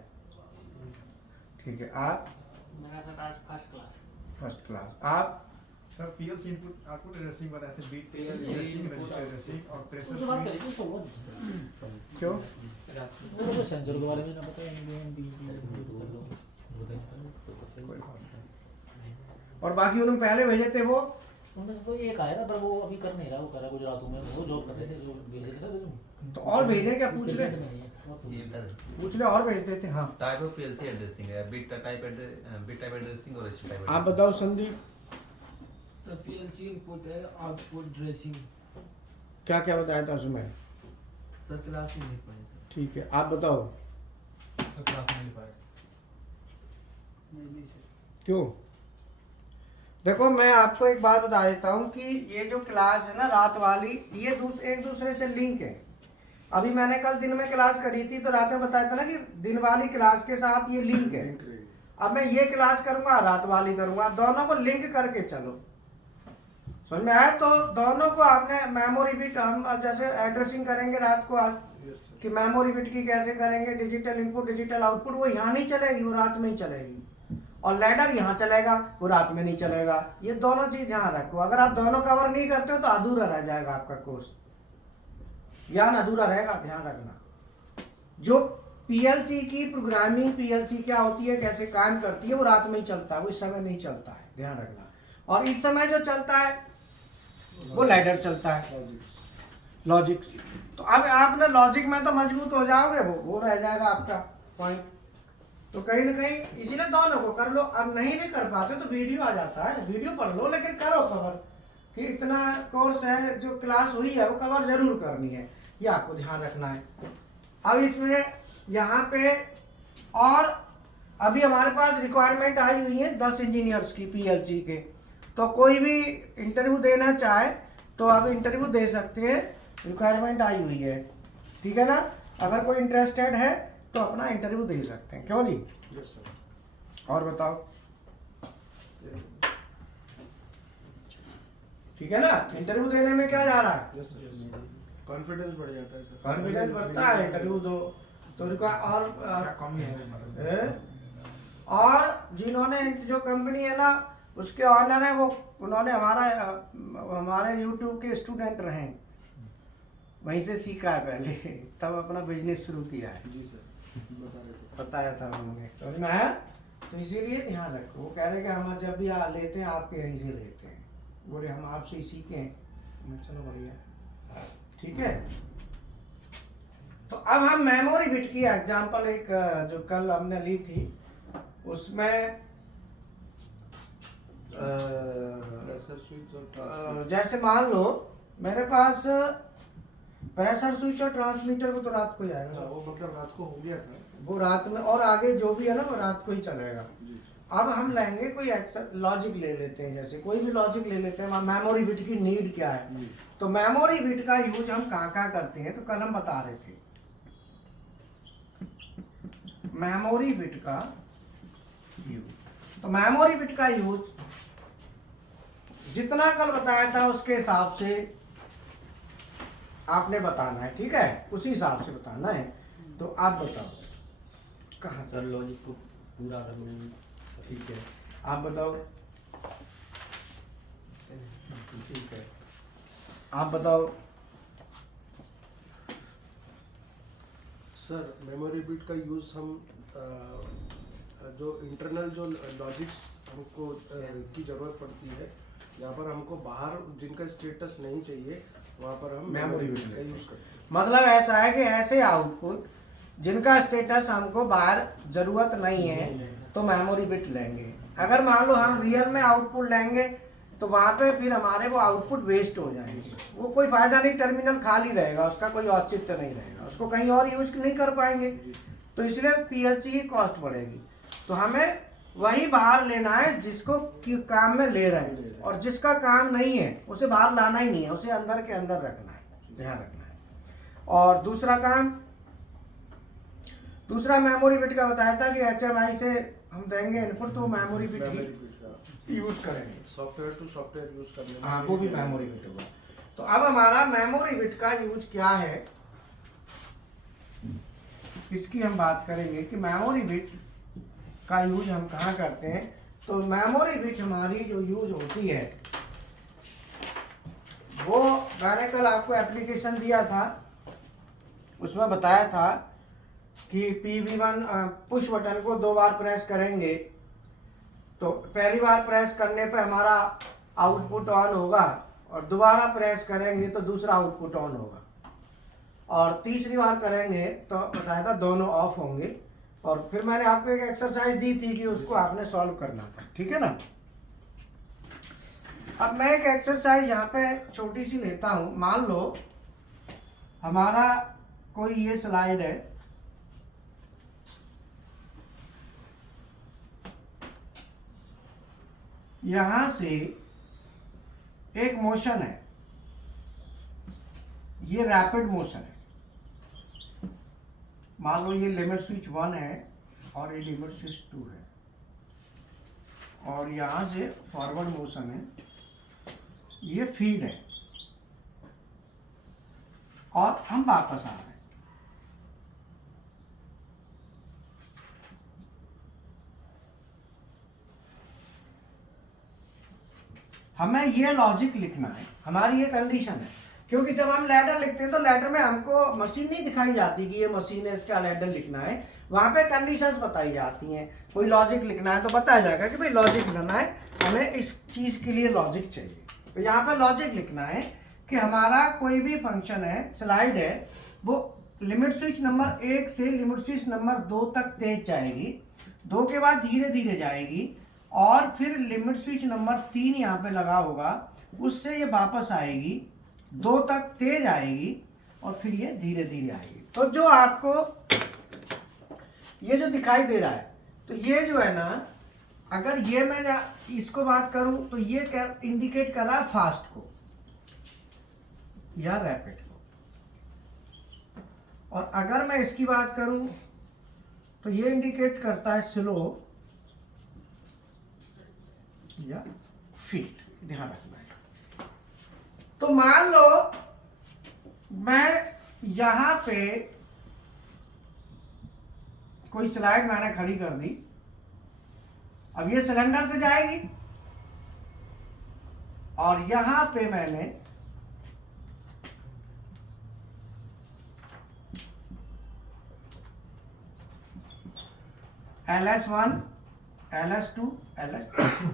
ठीक है। आप मेरा सर आज फर्स्ट क्लास। First class. आप sir PLC input output addressing बताए थे, bit PLC addressing, input register addressing और प्रेशर उससे बात स्विच। करें तो हुआ नहीं। क्यों? मेरे को सेंसर के बारे में ना पता है, एनबीएन कोई बात नहीं। और बाकी उन्होंने पहले भेजे थे वो उनमें से तो एक आया था, पर वो अभी कर नहीं रहा, वो कर रहा गुजरात में, वो जॉब कर रहे थे, जो भेजे थे ना तुम। तो और भेजे क्या? पूछ ले, ये बता दो। पूछ ले और भेज देते। हाँ, टाइप ऑफ पीएलसी एड्रेसिंग है, बिट टाइप एड्रेसिंग और रजिस्टर टाइप। आप बताओ संदीप, सर पीएलसी इनपुट है, आउटपुट ड्रेसिंग। क्या क्या बताया था उसमें? सर क्लास में नहीं पाए सर। ठीक है, आप बताओ। सर क्लास में नहीं पाए। नहीं सर। क्यों? देखो, मैं आपको एक बात बता देता हूँ कि ये जो क्लास है ना रात वाली, ये एक दूसरे से लिंक है। अभी मैंने कल दिन में क्लास करी थी तो रात में बताया था ना कि दिन वाली क्लास के साथ ये लिंक है। अब मैं ये क्लास करूंगा, रात वाली करूंगा, दोनों को लिंक करके चलो, समझ में आया? तो दोनों को आपने मेमोरी बिट, हम जैसे एड्रेसिंग करेंगे रात को आज कि मेमोरी बिट की कैसे करेंगे, डिजिटल इनपुट डिजिटल आउटपुट, वो यहाँ नहीं चलेगी, वो रात में ही चलेगी। और लैडर यहाँ चलेगा, वो रात में नहीं चलेगा। ये दोनों चीज ध्यान रखो। अगर आप दोनों कवर नहीं करते हो तो अधूरा रह जाएगा आपका कोर्स, ज्ञान अधूरा रहेगा, ध्यान रखना। जो पीएलसी की प्रोग्रामिंग, पीएलसी क्या होती है, कैसे काम करती है, वो रात में ही चलता है, वो इस समय नहीं चलता है, ध्यान रखना। और इस समय जो चलता है वो लैडर चलता है, लॉजिक्स। तो अब आपने लॉजिक में तो मजबूत हो जाओगे, वो रह जाएगा आपका पॉइंट। तो कहीं ना कहीं इसीलिए दोनों को कर लो। अब नहीं भी कर पाते तो वीडियो आ जाता है, वीडियो पढ़ लो, लेकिन करो कवर कि इतना कोर्स है, जो क्लास हुई है वो कवर जरूर करनी है, ये आपको ध्यान रखना है। अब इसमें यहाँ पे और अभी हमारे पास रिक्वायरमेंट आई हुई है 10 इंजीनियर्स की पीएलसी के। तो कोई भी इंटरव्यू देना चाहे तो आप इंटरव्यू दे सकते हैं, रिक्वायरमेंट आई हुई है, ठीक है ना? अगर कोई इंटरेस्टेड है तो अपना इंटरव्यू दे सकते हैं, क्यों जी? Yes sir. और बताओ, ठीक है ना? इंटरव्यू देने में क्या जा रहा है? यस सर, कॉन्फिडेंस बढ़ जाता है सर। कॉन्फिडेंस बढ़ता है, इंटरव्यू दो तो और क्या कमी है? और जिन्होंने जो कंपनी है ना उसके ऑनर है, वो उन्होंने हमारे यूट्यूब के स्टूडेंट रहे, वहीं से सीखा है पहले, तब अपना बिजनेस शुरू किया है। जी सर, बता रहे थे। बताया था उन्होंने, समझ में आया? तो इसीलिए ध्यान रखो। वो कह रहे कि हम जब भी लेते हैं आपके यहीं से लेते हैं, बोले हम आपसे ही सीखे हैं। मैं चलो बढ़िया, ठीक है। तो अब हम मेमोरी बिट की एग्जांपल एक जो कल हमने ली थी उसमें प्रेशर स्विच और ट्रांसमीटर। जैसे मान लो मेरे पास प्रेशर स्विच और ट्रांसमीटर को तो रात को जाएगा, वो मतलब रात को हो गया था वो रात में, और आगे जो भी है ना वो रात को ही चलेगा। जी। अब हम लेंगे कोई लॉजिक ले लेते हैं, जैसे कोई भी लॉजिक ले लेते हैं। मेमोरी बिट की नीड क्या है, तो मेमोरी बिट का यूज हम कहाँ कहाँ करते हैं, तो कल हम बता रहे थे मेमोरी बिट का यूज। तो मेमोरी बिट का यूज जितना कल बताया था उसके हिसाब से आपने बताना है, ठीक है? उसी हिसाब से बताना है। तो आप बताओ कहाँ सर लॉजिक को पूरा करना, ठीक है? आप बताओ, ठीक है? आप बताओ सर। मेमोरी बिट का यूज़ हम जो इंटरनल जो लॉजिक्स हमको की ज़रूरत पड़ती है, यहाँ पर हमको बाहर जिनका स्टेटस नहीं चाहिए वहाँ पर हम मेमोरी बिट का यूज़ करते हैं। मतलब ऐसा है कि ऐसे आउटपुट जिनका स्टेटस हमको बाहर जरूरत नहीं है तो मेमोरी बिट लेंगे। अगर मान लो हम रियल में आउटपुट लेंगे तो वहाँ पे फिर हमारे वो आउटपुट वेस्ट हो जाएंगे, वो कोई फायदा नहीं, टर्मिनल खाली रहेगा, उसका कोई औचित्य नहीं रहेगा, उसको कहीं और यूज नहीं कर पाएंगे। तो इसलिए पीएलसी की कॉस्ट बढ़ेगी। तो हमें वही बाहर लेना है जिसको काम में ले रहे हैं, और जिसका काम नहीं है उसे बाहर लाना ही नहीं है, उसे अंदर के अंदर रखना है, ध्यान रखना है। और दूसरा काम दूसरा मेमोरी बिट का बताया था कि HMI से हम देंगे इनपुट तो मेमोरी बिट मेमोरी ही बिट का यूज करेंगे। सॉफ्टवेयर टू सॉफ्टवेयर यूज करने में हाँ, वो भी मेमोरी बिट होगा। तो अब हमारा मेमोरी बिट का यूज क्या है, इसकी हम बात करेंगे कि मेमोरी बिट का यूज हम कहाँ करते हैं। तो मेमोरी बिट हमारी जो यूज होती है वो मैंने कल आपको एप्लीकेशन दिया था, उसमें बताया था कि PV1 पुश बटन को 2 बार प्रेस करेंगे तो पहली बार प्रेस करने पे हमारा आउटपुट ऑन होगा और दोबारा प्रेस करेंगे तो दूसरा आउटपुट ऑन होगा और तीसरी बार करेंगे तो बताया था दोनों ऑफ होंगे। और फिर मैंने आपको एक एक्सरसाइज दी थी कि उसको आपने सॉल्व करना था, ठीक है ना। अब मैं एक एक्सरसाइज यहाँ पे छोटी सी लेता हूँ। मान लो हमारा कोई ये स्लाइड है, यहां से एक मोशन है, ये रैपिड मोशन है। मान लो ये लिमिट स्विच 1 है और ये लिमिट स्विच 2 है और यहां से फॉरवर्ड मोशन है, ये फीड है और हम वापस आ रहे हैं। हमें ये लॉजिक लिखना है, हमारी ये कंडीशन है। क्योंकि जब हम लैडर लिखते हैं तो लैडर में हमको मशीन नहीं दिखाई जाती कि ये मशीन है, इसका लैडर लिखना है। वहां पे कंडीशंस बताई जाती हैं। कोई लॉजिक लिखना है तो बताया जाएगा कि भाई लॉजिक लिखना है, हमें इस चीज के लिए लॉजिक चाहिए। तो यहाँ पे लॉजिक लिखना है कि हमारा कोई भी फंक्शन है, स्लाइड है, वो लिमिट स्विच नंबर 1 से लिमिट स्विच नंबर 2 तक तेज जाएगी, 2 के बाद धीरे धीरे जाएगी और फिर लिमिट स्विच नंबर 3 यहाँ पे लगा होगा, उससे ये वापस आएगी, 2 तक तेज आएगी और फिर ये धीरे धीरे आएगी। तो जो आपको ये जो दिखाई दे रहा है, तो ये जो है ना, अगर ये मैं इसको बात करूं तो ये क्या इंडिकेट कर रहा है, फास्ट को या रैपिड को। और अगर मैं इसकी बात करूं तो ये इंडिकेट करता है स्लो या फीट, ध्यान रखना है। तो मान लो मैं यहां पे कोई स्लाइड मैंने खड़ी कर दी, अब ये सिलेंडर से जाएगी और यहां पे मैंने LS1, LS2, LS3।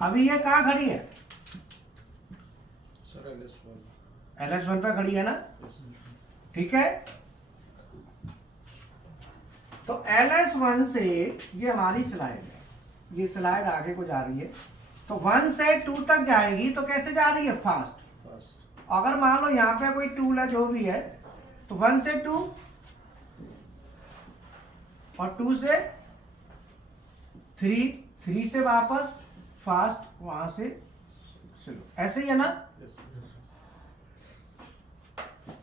अभी ये कहाँ खड़ी है? सर LS1 LS1 पे खड़ी है ना, ठीक है। तो LS1 से ये हमारी स्लाइड है, ये स्लाइड आगे को जा रही है, तो 1 से 2 तक जाएगी तो कैसे जा रही है, फास्ट। अगर मान लो यहाँ पे कोई टूल है जो भी है, तो 1 से 2 और 2 से 3, 3 से वापस फास्ट, वहां से स्लो, ऐसे ही है ना,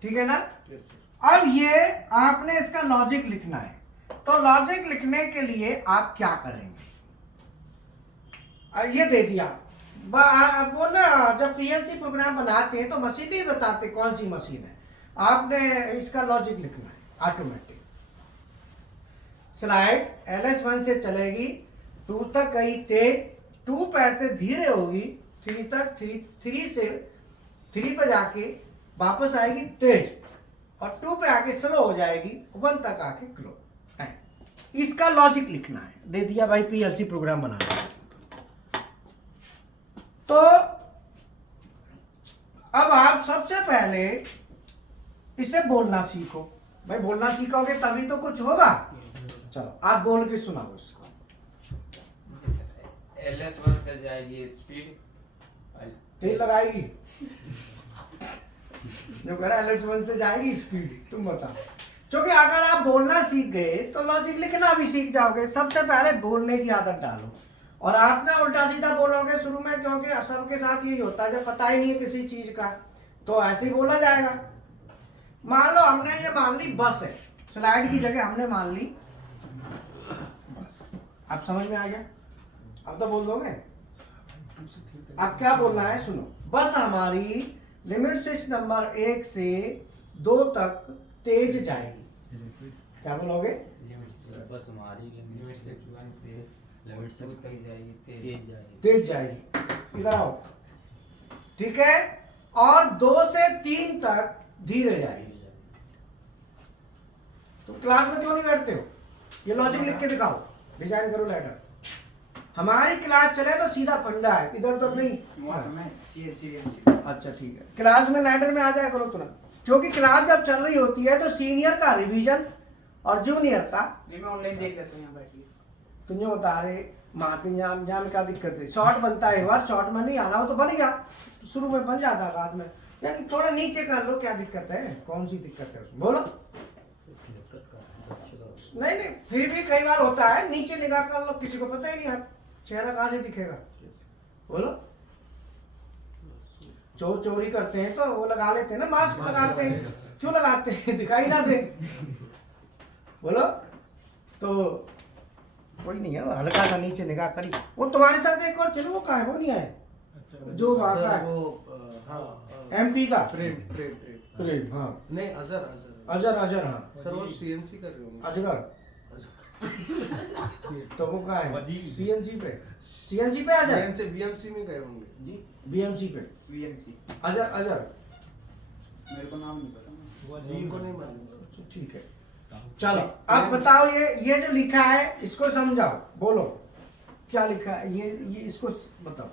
ठीक है ना। अब ये आपने इसका लॉजिक लिखना है। तो लॉजिक लिखने के लिए आप क्या करेंगे, ये दे दिया वो ना, जब PLC प्रोग्राम बनाते हैं तो मशीन नहीं बताते कौन सी मशीन है, आपने इसका लॉजिक लिखना है। ऑटोमेटिक स्लाइड LS1 से चलेगी, 2 तक गई तेज, 2 पे आते धीरे होगी, 3 तक, 3 से 3 पे जाके वापस आएगी तेज और 2 पे आके स्लो हो जाएगी, 1 तक आके क्लो। इसका लॉजिक लिखना है, दे दिया भाई PLC प्रोग्राम बनाना है। तो अब आप सबसे पहले इसे बोलना सीखो। भाई बोलना सीखोगे तभी तो कुछ होगा। चलो आप बोल के सुनाओ इसको। LS1 से जाएगी स्पीड, तेल लगाएगी, जो कह रहा है LS1 से जाएगी स्पीड, तुम बताओ। क्योंकि अगर आप बोलना सीख गए तो लॉजिक लिखना भी सीख जाओगे। सबसे पहले बोलने की आदत डालो और आप ना उल्टा सीधा बोलोगे शुरू में, क्योंकि सबके साथ यही होता है, जब पता ही नहीं है किसी चीज का तो ऐसे ही बोला जाएगा। मान लो हमने ये मान ली बस है, स्लाइड की जगह हमने मान ली। अब समझ में आ गया? अब तो बोल दोगे। अब क्या बोलना है सुनो, बस हमारी लिमिट स्विच नंबर 1 से 2 तक तेज जाएगी। क्या बोलोगे? बस हमारी लिमिट से 1 से लिमिट से 2 तक जाएगी, तेज जाएगी। तेज जाएगी। इधर आओ, ठीक है। और 2 से 3 तक धीरे जाएगी। तो क्लास में क्यों नहीं बैठते हो? ये लॉजिक लिख के दिखाओ, डिजाइन करो लैडर। हमारी क्लास चले तो सीधा फंडा है, इधर उधर नहीं। अच्छा ठीक है, क्लास में लैडर में आ जाया करो तुरंत, क्योंकि क्लास जब चल रही होती है तो सीनियर का रिवीजन और जूनियर का मैं ऑनलाइन देख लेता हूँ, यहाँ बैठिए। तुम्हें बता रहे मापी जाम जाम क्या दिक्कत है। शॉर्ट बनता है, एक बार शॉर्ट में नहीं आना हो तो बन गया, शुरू में बन जाता है, बाद में यानी थोड़ा नीचे कर लो। क्या दिक्कत है? कौन सी दिक्कत है बोलो? नहीं नहीं, फिर भी कई बार होता है, नीचे निगाह कर लो, किसी को पता ही नहीं यार चेहरा कहाँ से दिखेगा। बोलो, चोर चोरी करते हैं तो वो लगा लेते हैं ना, मास्क लगाते हैं। क्यों लगाते हैं? दिखाई ना दे। बोलो, तो कोई नहीं है, हल्का सा नीचे निगाह करी। वो तुम्हारे साथ एक और चलो, वो कहा है? वो नहीं आए जो वहाँ का MP का प्रेम। हाँ नहीं, अजहर अजहर हाँ सर, वो CNC कर रहे होंगे। अजगर तो वो कहा है? CNC पे अजहर BMC में गए होंगे। BMC पे अजहर मेरे को नाम नहीं पता, उनको नहीं मालूम। ठीक है। चलो अब बताओ, ये जो लिखा है इसको समझाओ। बोलो क्या लिखा है? ये इसको बताओ।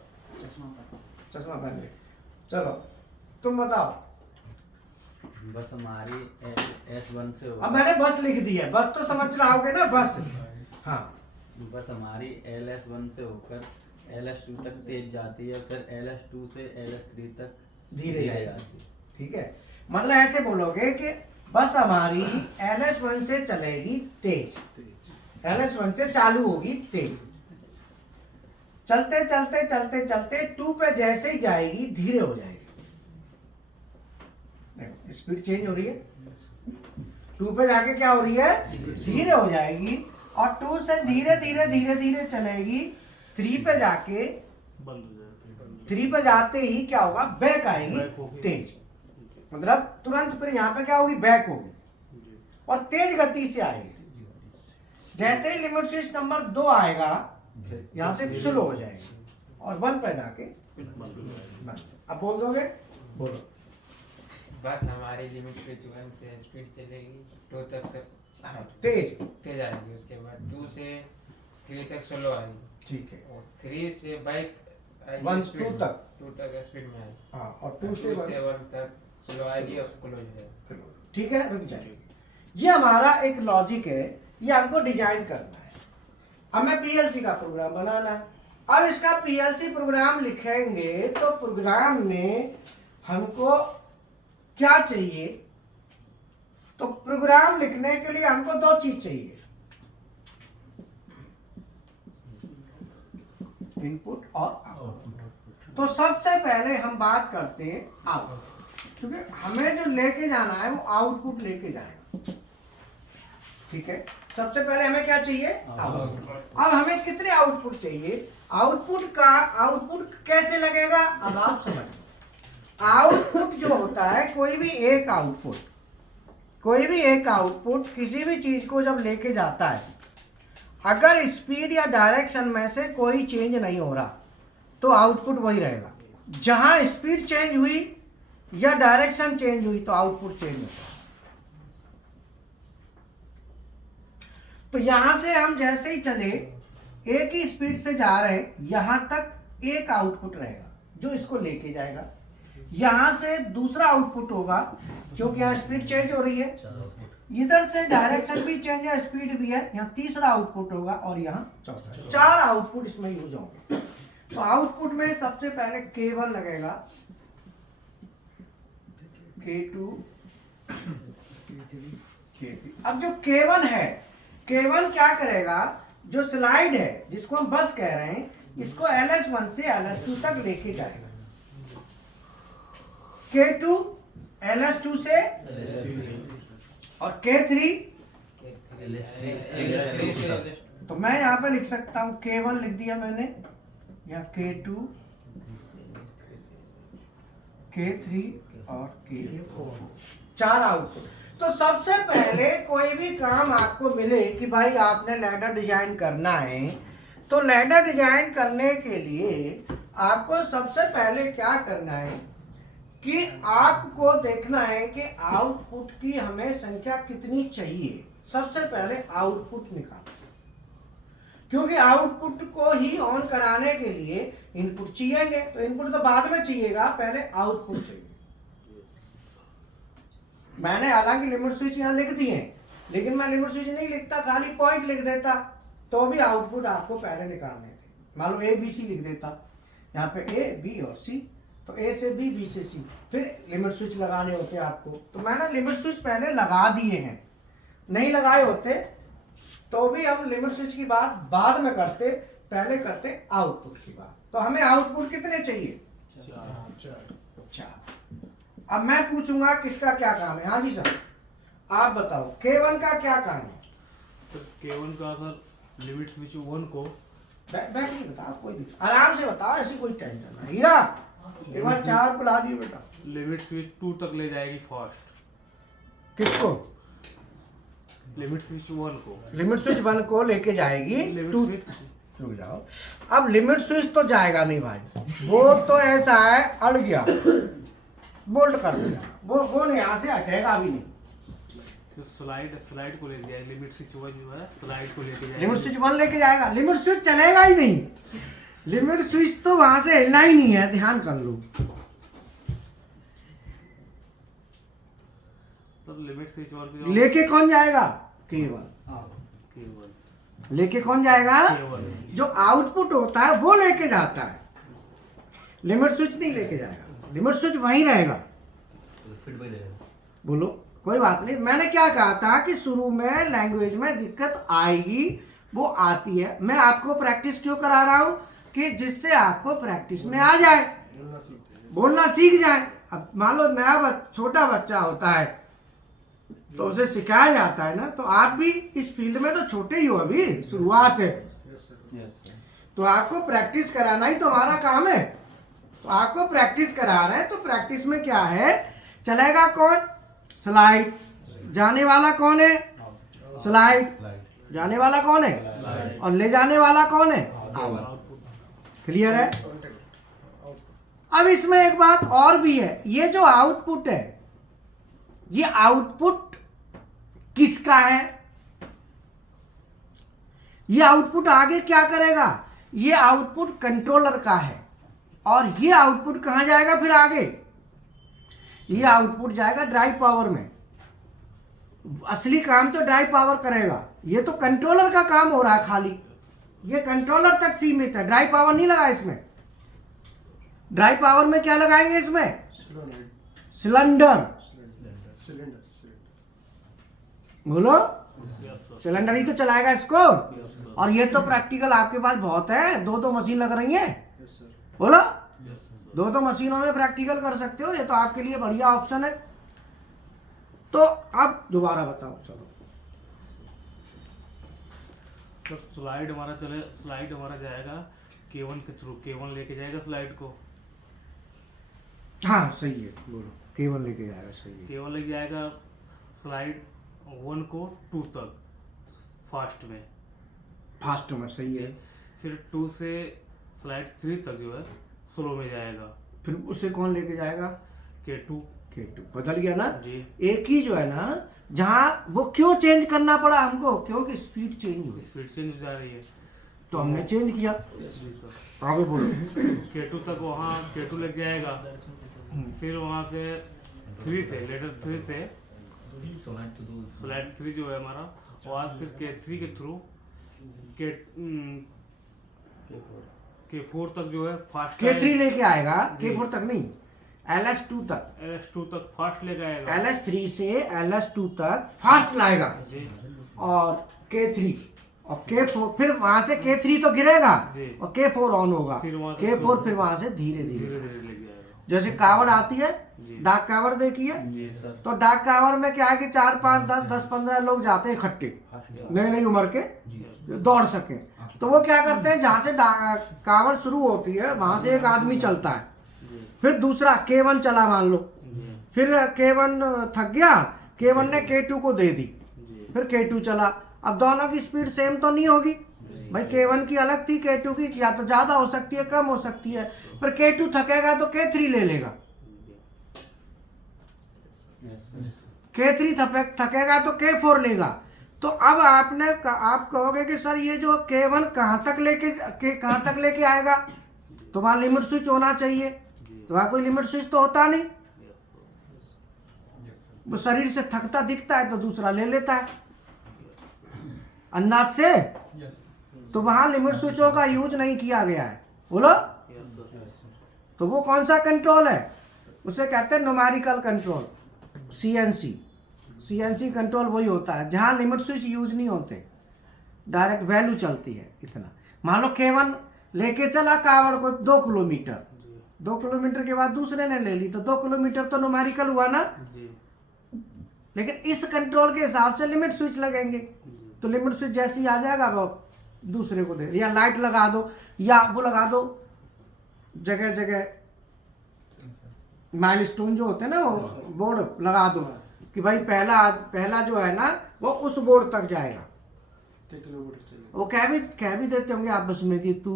चश्मा पहन ले। चलो तुम बताओ। बस हमारी S1 से अब मैंने बस लिख दी है, बस तो समझ लाओगे ना, बस। हाँ, बस हमारी LS1 से होकर LS2 तक तेज जाती है, फिर LS2 से LS3 तक धीरे जाती जाएगी। ठीक है, मतलब ऐसे बोलोगे कि बस हमारी LS1 से चलेगी तेज, LS1 से चालू होगी तेज, चलते चलते चलते चलते 2 पे जैसे ही जाएगी धीरे हो जाएगी। स्पीड चेंज हो रही है, 2 पे जाके क्या हो रही है? धीरे हो जाएगी। और 2 से धीरे धीरे धीरे धीरे चलेगी, 3 पे जाके बंद हो जाएगा। 3 पे जाते ही क्या होगा? बैक आएगी तेज, मतलब तुरंत फिर यहाँ पे क्या होगी? बैक होगी और तेज गति से आएगी। जैसे ही लिमिट स्विच नंबर 2 आएगा, यहाँ से स्लो हो जाएगी और 1 पे जाके बंद। अब बोल दोगे? बोलो। बस हमारी लिमिट स्विच 1 से स्पीड चलेगी 2 तक से तेज आएगी, उसके बाद 2 से 3 तक स्लो आएगी। ठीक है, और 3 से बाइक 1 2 तक 2 तक स्पीड में आएगी। हाँ, और 2 2 से से 1 तक स्लो आएगी और क्लोज हो जाएगी। ठीक है, रुक जाएगी। ये हमारा एक लॉजिक है, ये हमको डिजाइन करना है। हमें PLC का प्रोग्राम बनाना है। अब इसका PLC प्रोग्राम लिखेंगे तो प्रोग्राम में हमको क्या चाहिए? तो प्रोग्राम लिखने के लिए हमको 2 चीज चाहिए, इनपुट और आउटपुट। तो सबसे पहले हम बात करते हैं आउटपुट, क्योंकि हमें जो लेके जाना है वो आउटपुट लेके जाएगा। ठीक है, सबसे पहले हमें क्या चाहिए? आउटपुट। अब हमें कितने आउटपुट चाहिए? आउटपुट कैसे लगेगा? अब आप समझ, आउटपुट जो होता है, कोई भी एक आउटपुट किसी भी चीज को जब लेके जाता है, अगर स्पीड या डायरेक्शन में से कोई चेंज नहीं हो रहा तो आउटपुट वही रहेगा। जहां स्पीड चेंज हुई या डायरेक्शन चेंज हुई तो आउटपुट चेंज होता है। तो यहां से हम जैसे ही चले, एक ही स्पीड से जा रहे हैं, यहां तक एक आउटपुट रहेगा जो इसको लेके जाएगा। यहां से दूसरा आउटपुट होगा, क्योंकि यहाँ स्पीड चेंज हो रही है, इधर से डायरेक्शन भी चेंज है, स्पीड भी है, यहाँ तीसरा आउटपुट होगा और यहाँ चौथा। 4 आउटपुट इसमें यूज होंगे। तो आउटपुट में सबसे पहले K1 लगेगा, K2, K3। अब जो K1 है, K1 क्या करेगा? जो स्लाइड है जिसको हम बस कह रहे हैं, इसको LS1 से LS2 तक लेके जाएगा। K2 LS2 से और K3 तो मैं यहाँ पे लिख सकता हूँ K1 लिख दिया मैंने, या K2, K3 और K4, 4 आउटपुट। तो सबसे पहले कोई भी काम आपको मिले कि भाई आपने लैडर डिजाइन करना है, तो लैडर डिजाइन करने के लिए आपको सबसे पहले क्या करना है कि आपको देखना है कि आउटपुट की हमें संख्या कितनी चाहिए। सबसे पहले आउटपुट निकालो, क्योंकि आउटपुट को ही ऑन कराने के लिए इनपुट चाहिएंगे, तो इनपुट तो बाद में चाहिएगा, पहले आउटपुट चाहिए। मैंने हालांकि लिमिट स्विच यहाँ लिख दिए, लेकिन मैं लिमिट स्विच नहीं लिखता, खाली पॉइंट लिख देता, तो भी आउटपुट आपको पहले निकालने थे। मान लो A B C लिख देता, यहाँ पे A B और C, तो A से B, B से C, फिर लिमिट स्विच लगाने होते आपको। तो मैंने लिमिट स्विच पहले लगा दिए हैं, नहीं लगाए होते तो भी हम लिमिट स्विच की बात बाद में करते, पहले करते आउटपुट की बात। तो हमें आउटपुट कितने चाहिए? 4। अब मैं पूछूंगा किसका क्या काम है। हाँ जी सर, आप बताओ K1 का क्या काम है? तो K1 का सर लिमिट स्विच 1 को बैठ के बताओ, कोई नहीं, आराम से बताओ, ऐसी कोई टेंशन नहीं। हीरा एक बार 4 बुला दिए बेटा। लिमिट स्विच 2 तक ले जाएगी फर्स्ट। किसको? लिमिट स्विच 1 को। लिमिट स्विच 1 को लेके जाएगी। लिमिट 2 स्विच रुक जाओ, अब लिमिट स्विच तो जाएगा नहीं भाई, वो तो ऐसा है अड़ गया, बोल्ट कर दिया, वो यहाँ से हटेगा भी नहीं। तो स्लाइड को लेके जाएगी। लिमिट स्विच 1 जो है स्लाइड को लेके जाएगी। लिमिट स्विच 1 लेके जाएगा, लिमिट स्विच चलेगा ही नहीं, लिमिट स्विच तो वहां से हिलना ही नहीं है, ध्यान कर लो। तब लिमिट स्विच 1 को लेके कौन जाएगा? K1। लेके कौन जाएगा? जो आउटपुट होता है वो लेके जाता है, लिमिट स्विच नहीं लेके जाएगा, लिमिट स्विच वहीं रहेगा। बोलो, कोई बात नहीं। मैंने क्या कहा था कि शुरू में लैंग्वेज में दिक्कत आएगी, वो आती है। मैं आपको प्रैक्टिस क्यों करा रहा हूं कि जिससे आपको प्रैक्टिस में आ जाए, बोलना सीख जाए। अब मान लो नया छोटा बच्चा होता है तो उसे सिखाया जाता है ना, तो आप भी इस फील्ड में तो छोटे ही हो, अभी शुरुआत है, तो आपको प्रैक्टिस कराना ही तो हमारा काम है। तो आपको प्रैक्टिस करा रहे हैं, तो प्रैक्टिस में क्या है, चलेगा कौन? स्लाइड। जाने वाला कौन है? स्लाइड। जाने वाला कौन है? और ले जाने वाला कौन है? क्लियर है? अब इसमें एक बात और भी है, ये जो आउटपुट है, ये आउटपुट किसका है? ये आउटपुट आगे क्या करेगा? ये आउटपुट कंट्रोलर का है, और ये आउटपुट कहां जाएगा फिर आगे? ये आउटपुट जाएगा ड्राइव पावर में। असली काम तो ड्राइव पावर करेगा, ये तो कंट्रोलर का काम हो रहा है खाली, ये कंट्रोलर तक सीमित है, ड्राइव पावर नहीं लगा इसमें। ड्राइव पावर में क्या लगाएंगे इसमें? सिलेंडर। बोलो, सिलेंडर ही तो चलाएगा इसको। और ये तो प्रैक्टिकल आपके पास बहुत है, 2 मशीन लग रही है। बोलो, 2 मशीनों में प्रैक्टिकल कर सकते हो, ये तो आपके लिए बढ़िया ऑप्शन है। तो अब दोबारा बताओ, चलो। तो स्लाइड हमारा जाएगा K1 के थ्रू, K1 लेके जाएगा स्लाइड को। हाँ सही है, बोलो, K1 लेके जाएगा, सही है। K1 लेके जाएगा स्लाइड 1 को 2 तक फास्ट में, सही है। फिर 2 से स्लाइड 3 तक जो है स्लो में जाएगा। फिर उसे कौन लेके जाएगा? K2 बदल गया ना जी। एक ही जो है ना, जहाँ वो क्यों चेंज करना पड़ा हमको? क्योंकि स्पीड चेंज हुई, स्पीड चेंज हो जा रही है, तो हमने चेंज किया। जी सर। आगे बोलो। K2 तक वहाँ K2 लग जाएगा, फिर वहाँ से 3 से लेटर 3 से स्लाइड 3 जो है हमारा, और फिर K3 के थ्रू K4 तक जो है फास्ट K3 लेके आएगा, K4 तक नहीं, LS2 तक फास्ट लेके आएगा। LS3 से LS2 तक फास्ट लाएगा, जी। और K3 और K4, फिर वहां से K3 तो गिरेगा जी। और K4 ऑन होगा, फिर वहाँ से K4 फिर वहां से धीरे धीरे धीरे धीरे लेके जाएगा। जैसे कावड़ आती है, जी। डाक कावड़ देखी है, जी सर। तो डाक कावड़ में क्या है कि 4 5 10 15 लोग जाते हैं इकट्ठे, नई नई उम्र के, दौड़ सके। तो वो क्या करते हैं, जहाँ से कावड़ शुरू होती है वहां से एक आदमी चलता है, फिर दूसरा K1 चला मान लो, फिर K1 थक गया, K1 ने K2 को दे दी, फिर K2 चला। अब दोनों की स्पीड सेम तो नहीं होगी भाई, K1 की अलग थी, K2 की या तो ज्यादा हो सकती है, कम हो सकती है, पर K2 थकेगा तो K3 ले लेगा, K3 थकेगा तो K4 लेगा। तो अब आप कहोगे कि सर ये जो K1 कहाँ तक लेके आएगा, तो वहाँ लिमिट स्विच होना चाहिए, तो वहाँ कोई लिमिट स्विच तो होता नहीं, वो शरीर से थकता दिखता है तो दूसरा ले लेता है अंदाज से, तो वहाँ लिमिट स्विचों का यूज नहीं किया गया है। बोलो, तो वो कौन सा कंट्रोल है, उसे कहते हैं न्यूमेरिकल कंट्रोल, CNC कंट्रोल वही होता है जहाँ लिमिट स्विच यूज नहीं होते, डायरेक्ट वैल्यू चलती है। इतना मान लो K1 लेके चला कावड़ को 2 किलोमीटर, 2 किलोमीटर के बाद दूसरे ने ले ली, तो 2 किलोमीटर तो न्यूमेरिकल हुआ ना, लेकिन इस कंट्रोल के हिसाब से लिमिट स्विच लगेंगे, तो लिमिट स्विच जैसे ही आ जाएगा वो दूसरे को दे, या लाइट लगा दो, या वो लगा दो जगह जगह माइलस्टोन जो होते हैं ना, वो बोर्ड लगा दो कि भाई पहला जो है ना वो उस बोर्ड तक जाएगा। वो कह भी देते होंगे आपस में कि तू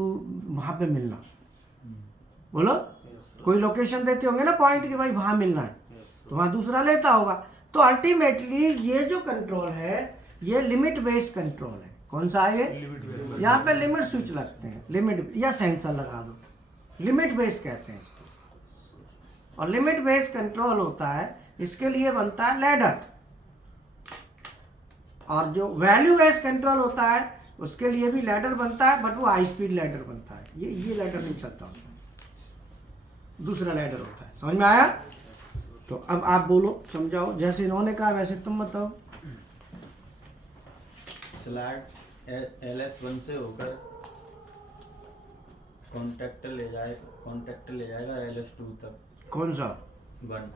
वहां पे मिलना, बोलो, कोई लोकेशन देते होंगे ना पॉइंट कि भाई वहां मिलना है, तो वहां दूसरा लेता होगा। तो अल्टीमेटली ये जो कंट्रोल है ये लिमिट बेस्ड कंट्रोल है। कौन सा है ये? यहाँ पे लिमिट स्विच लगते हैं, लिमिट या सेंसर लगा दो, लिमिट बेस्ड कहते हैं इसको। और लिमिट बेस्ड कंट्रोल होता है, इसके लिए बनता है लैडर, और जो वैल्यू बेस्ड कंट्रोल होता है उसके लिए भी लैडर बनता है, बट वो हाई स्पीड लैडर बनता है, ये लैडर नहीं चलता उसमें, दूसरा लैडर होता है। समझ में आया? तो अब आप बोलो, समझाओ, जैसे इन्होंने कहा वैसे तुम बताओ। स्लाइड LS1 से होकर कॉन्टेक्टर ले जाएगा LS2 तक। कौन सा? 1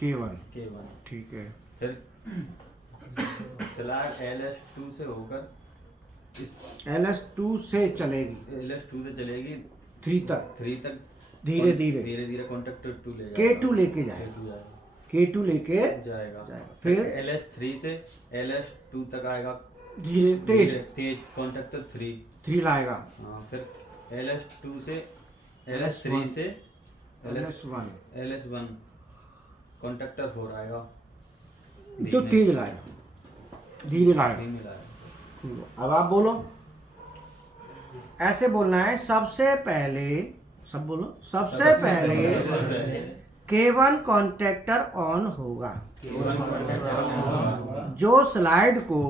K1, K1 ठीक है। फिर स्लाइड LS2 से होकर LS2 से चलेगी, LS2 से चलेगी 3 तक, 3 तक, धीरे धीरे कॉन्टेक्टर 2 ले K2 लेके जाएगा, K2 लेके जाएगा। फिर LS3 से LS2 तक आएगा, धीरे तेज कॉन्टेक्टर 3 लाएगा, हाँ। फिर LS2 से LS3 से LS1 कॉन्टेक्टर 4 आएगा, तो तेज लाएगा, धीरे लाएगा। अब आप बोलो, ऐसे बोलना है, सबसे पहले K1 कॉन्ट्रैक्टर ऑन होगा, जो स्लाइड को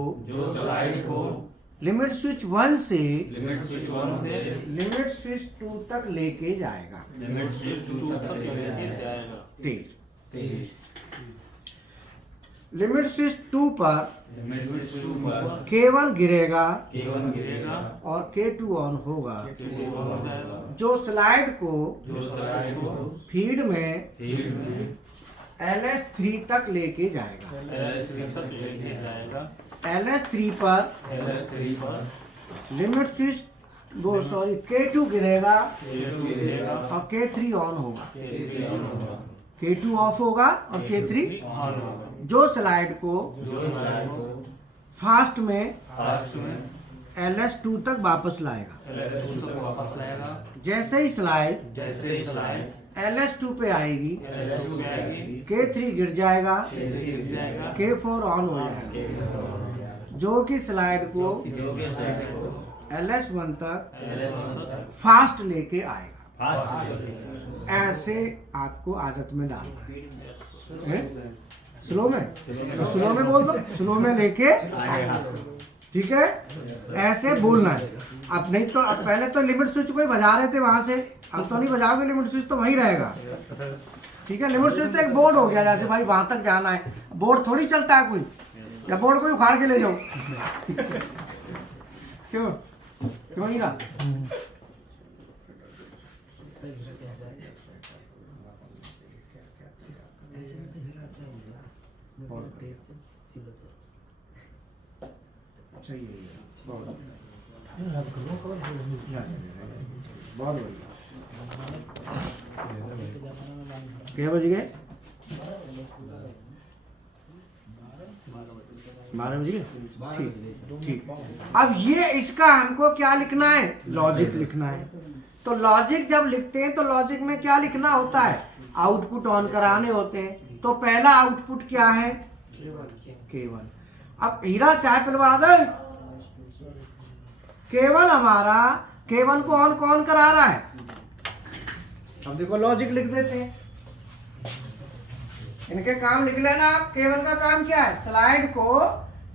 लिमिट स्विच 1 से लिमिट स्विच 2 तक लेके जाएगा, तेज। लिमिट स्विच 2 पर K1 गिरेगा और K2 ऑन होगा, जो स्लाइड को फीड में LS3 तक लेके जाएगा। LS3 पर लिमिट स्विच K2 गिरेगा और K3 ऑन होगा, K2 ऑफ होगा और K3 जो स्लाइड को फास्ट में LS2 तक वापस लाएगा। जैसे ही स्लाइड LS2 पे आएगी, K3 गिर जाएगा, K4 ऑन हो जाएगा, जो कि स्लाइड को LS1 तक फास्ट लेके आएगा। ऐसे आपको आदत में डालना है। स्लो में, तो स्लो में बोल दो, स्लो में लेके आएगा, ठीक है, ऐसे बोलना है। अब नहीं तो, अब पहले तो लिमिट स्विच को ही बजा रहे थे वहां से, अब तो नहीं बजाओगे, लिमिट स्विच तो वहीं रहेगा, ठीक है। लिमिट स्विच तो एक बोर्ड हो गया, जैसे भाई वहां तक जाना है, बोर्ड थोड़ी चलता है कोई, या बोर्ड को ही उखाड़ के ले जाओ क्यों नहीं रहा? ऐसे में तो हिलाता है भैया। बहुत तेज से सीधा चल। सही है ये, बहुत बहुत बढ़िया। क्या बज गए? 12 बज गए। ठीक ठीक। अब ये इसका हमको क्या लिखना है? लॉजिक लिखना है। तो लॉजिक जब लिखते हैं तो लॉजिक में क्या लिखना होता है? आउटपुट ऑन कराने होते हैं। तो पहला आउटपुट क्या है? केवल। अब हीरा चाय पिलवा दे। केवल हमारा केवल को ऑन कौन करा रहा है? अब देखो लॉजिक लिख देते हैं। इनके काम लिख लेना आप। केवल का काम क्या है? स्लाइड को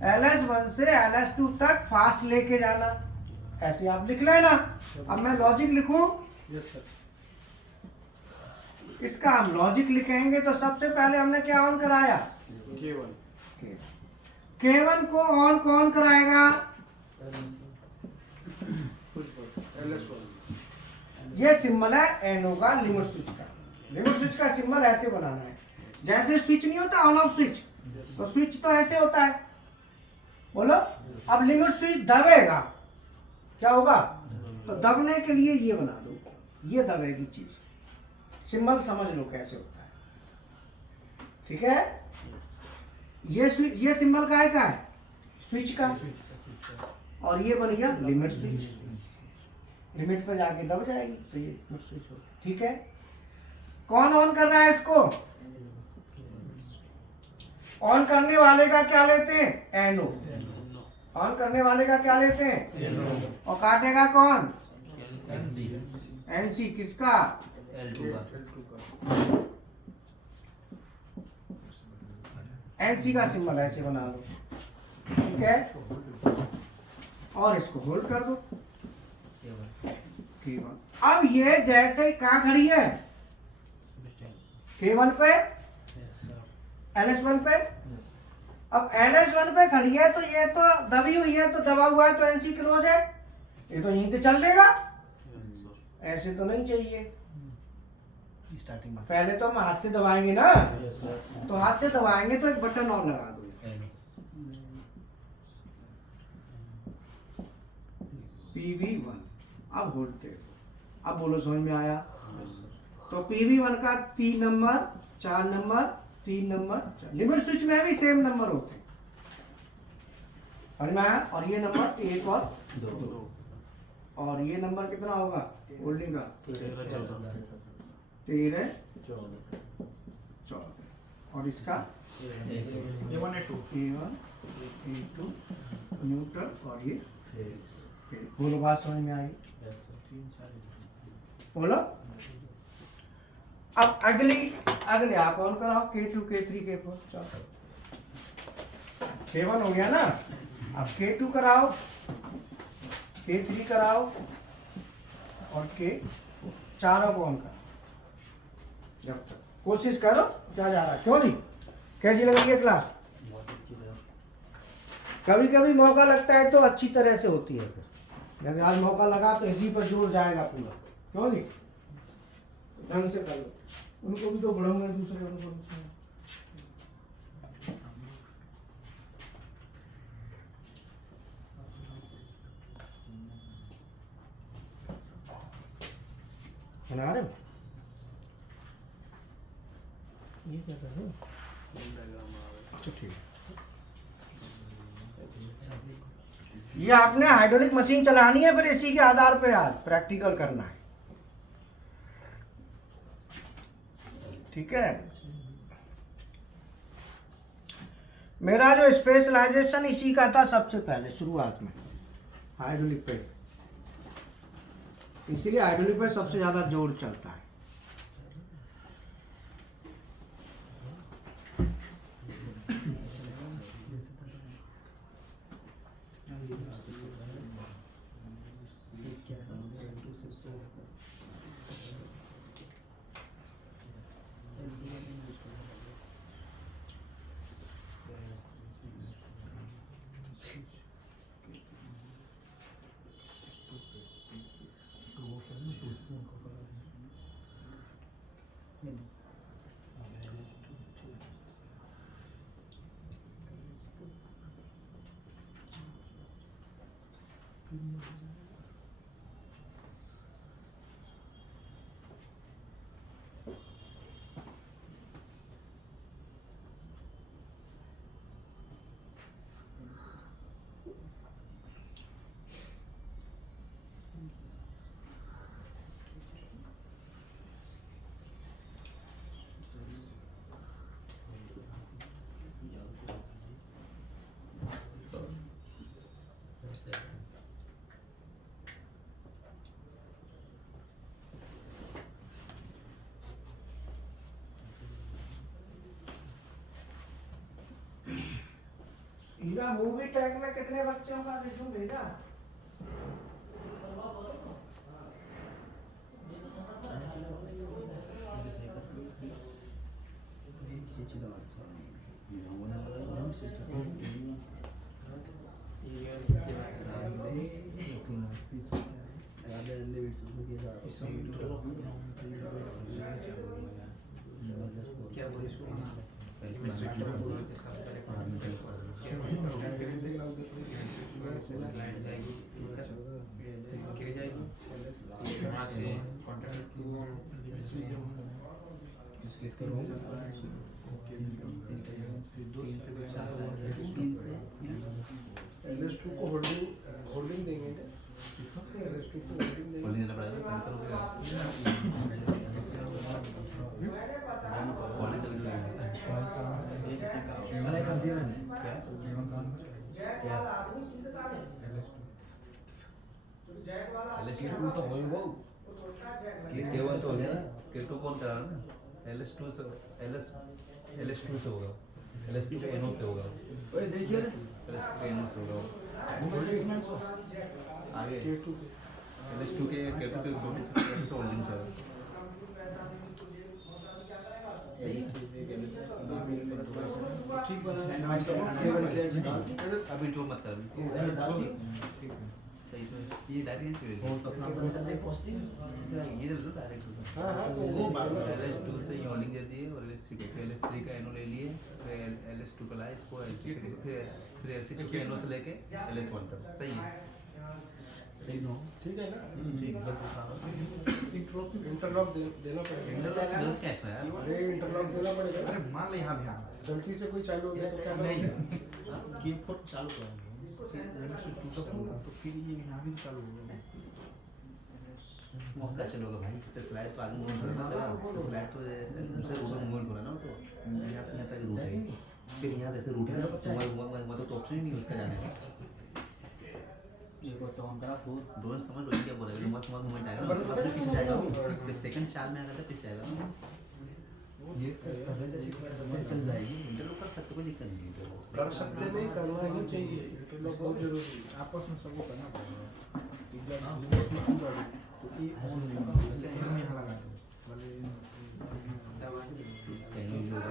LS1 से LS2 तक फास्ट लेके जाना। ऐसे आप लिख लेना। अब मैं लॉजिक लिखूं। Yes sir. इसका हम लॉजिक लिखेंगे तो सबसे पहले हमने क्या ऑन कराया? K1 K1 को ऑन कौन कराएगा? LS1। ये सिंबल है एनो का, लिमिट स्विच का। लिमिट स्विच का सिंबल ऐसे बनाना है। जैसे स्विच नहीं होता ऑन ऑफ स्विच, तो स्विच तो ऐसे होता है। बोलो। अब लिमिट स्विच दबेगा, क्या होगा? तो दबने के लिए ये बना दो, ये दबेगी चीज। सिंबल समझ लो कैसे होता है। ठीक है। ये सिंबल का है स्विच का, और ये बन गया लिमिट स्विच। लिमिट पे जाके दब जाएगी तो ये लिमिट स्विच हो। ठीक है। कौन ऑन कर रहा है इसको? ऑन करने वाले का क्या लेते हैं? एनो। ऑन करने वाले का क्या लेते हैं? और काटेगा कौन? NC। किसका? NC का सिंबल ऐसे बना दो। ठीक है। और इसको होल्ड कर दो। अब ये जैसे कहाँ खड़ी है? K1 पे, LS1 पे। अब LS1 पे खड़ी है तो ये तो दबी हुई है, तो दबा हुआ है तो NC क्लोज है। ये तो यहीं पे चल देगा। ऐसे तो नहीं चाहिए। स्टार्टिंग में पहले तो हम हाथ से दबाएंगे ना, तो हाथ से दबाएंगे तो एक बटन और लगा दो। PV1। अब होल्ड। अब बोलो समझ में आया? तो PV1 का 3 number 4 number 3 number. Limit switch में भी सेम नंबर होते हैं। समझ में आया? और ये नंबर 1 और 2। और ये नंबर कितना होगा होल्डिंग का? 13 14। और इसका A1 A2 A1 A2 neutral. और ये बोलो बात समझ में आई? बोलो। अब अगले आप ऑन कराओ। K2 K3 K4। चलो K1 हो गया ना। अब K2 कराओ, K3 कराओ, और चारों को ऑन कराओ। जब तक कोशिश करो। क्या जा रहा है? क्यों नहीं? कैसी लग रही है क्लास? कभी कभी मौका लगता है तो अच्छी तरह से होती है। फिर आज मौका लगा तो इसी पर जोर जाएगा पूरा। क्यों नहीं? ढंग से कर लो। उनको भी तो बढ़ाऊंगा दूसरे को। बना रहे हो? ये क्या कर रहे हो? अच्छा ठीक है। ये आपने हाइड्रोलिक मशीन चलानी है, फिर इसी के आधार पे आज प्रैक्टिकल करना है। ठीक है। मेरा जो स्पेशलाइजेशन इसी का था सबसे पहले शुरुआत में, हाइड्रोलिक पे। इसीलिए हाइड्रोलिक पे सबसे ज्यादा जोर चलता है। हीरा मूवी टैग में कितने बच्चों का रिज्यूम भेजा? क्या बोले इसको? लाइट जाएगी, गिर जाएगी, वहाँ से कॉन्ट्रैक्ट LS2 को होल्डिंग देंगे क्या? LS2 को होल्डिंग देंगे। होल्डिंग देना पड़ेगा LS2 तो हो वो केवल तो है केटो कौन करा ना LS2 से LS2 से होगा LS2 के NO से होगा ओए देखिए LS2 के NO से होगा आगे LS2 के केटो के नोटिस से होल्डिंग से ठीक बना अभी इंट्रो मत कर सही तो ये डायरेक्ट है तो अपना बंद कर दे पोस्टिंग ये ले लो डायरेक्ट हाँ हाँ तो वो LS2 से होल्डिंग दे दिए और LS3 का NO ले लिए फिर LS2 का लाए इसको LC फिर LC2 के NO से लेके LS1 तक सही है ठीक है ना? ठीक इंटरलॉक देना पड़ेगा। कैसे यार अरे इंटरलॉक देना पड़ेगा। अरे मान ले यहाँ ध्यान गलती से कोई चालू हो गया तो क्या नहीं करोगे? कीबोर्ड चालू करेंगे तो फिर ये यहाँ भी चालू होगा। मौका चलोगा भाई तो स्लाइड तो आगे मूव करना है स्लाइड तो दूसरे रूट में मूव करना ना तो यहाँ से यहाँ तक रूट है फिर यहाँ से ऐसे रूट है ना तो ऑप्शन ही नहीं उसका जाने का ये को तो हम करा फूल दोनों समझ लो क्या बोल रहे हैं मस्त मूवमेंट आएगा उसके बाद पीछे जाएगा जब सेकंड चाल में आएगा तो पीछे जाएगा ये चल जाएगी इंटरलॉक कर सकते कोई दिक्कत नहीं है कर सकते नहीं करना ही चाहिए। इंटरलॉक बहुत जरूरी है। आपस में सबको करना पड़ेगा तो ये हम यहाँ लगा दो वाले इसका यूज होगा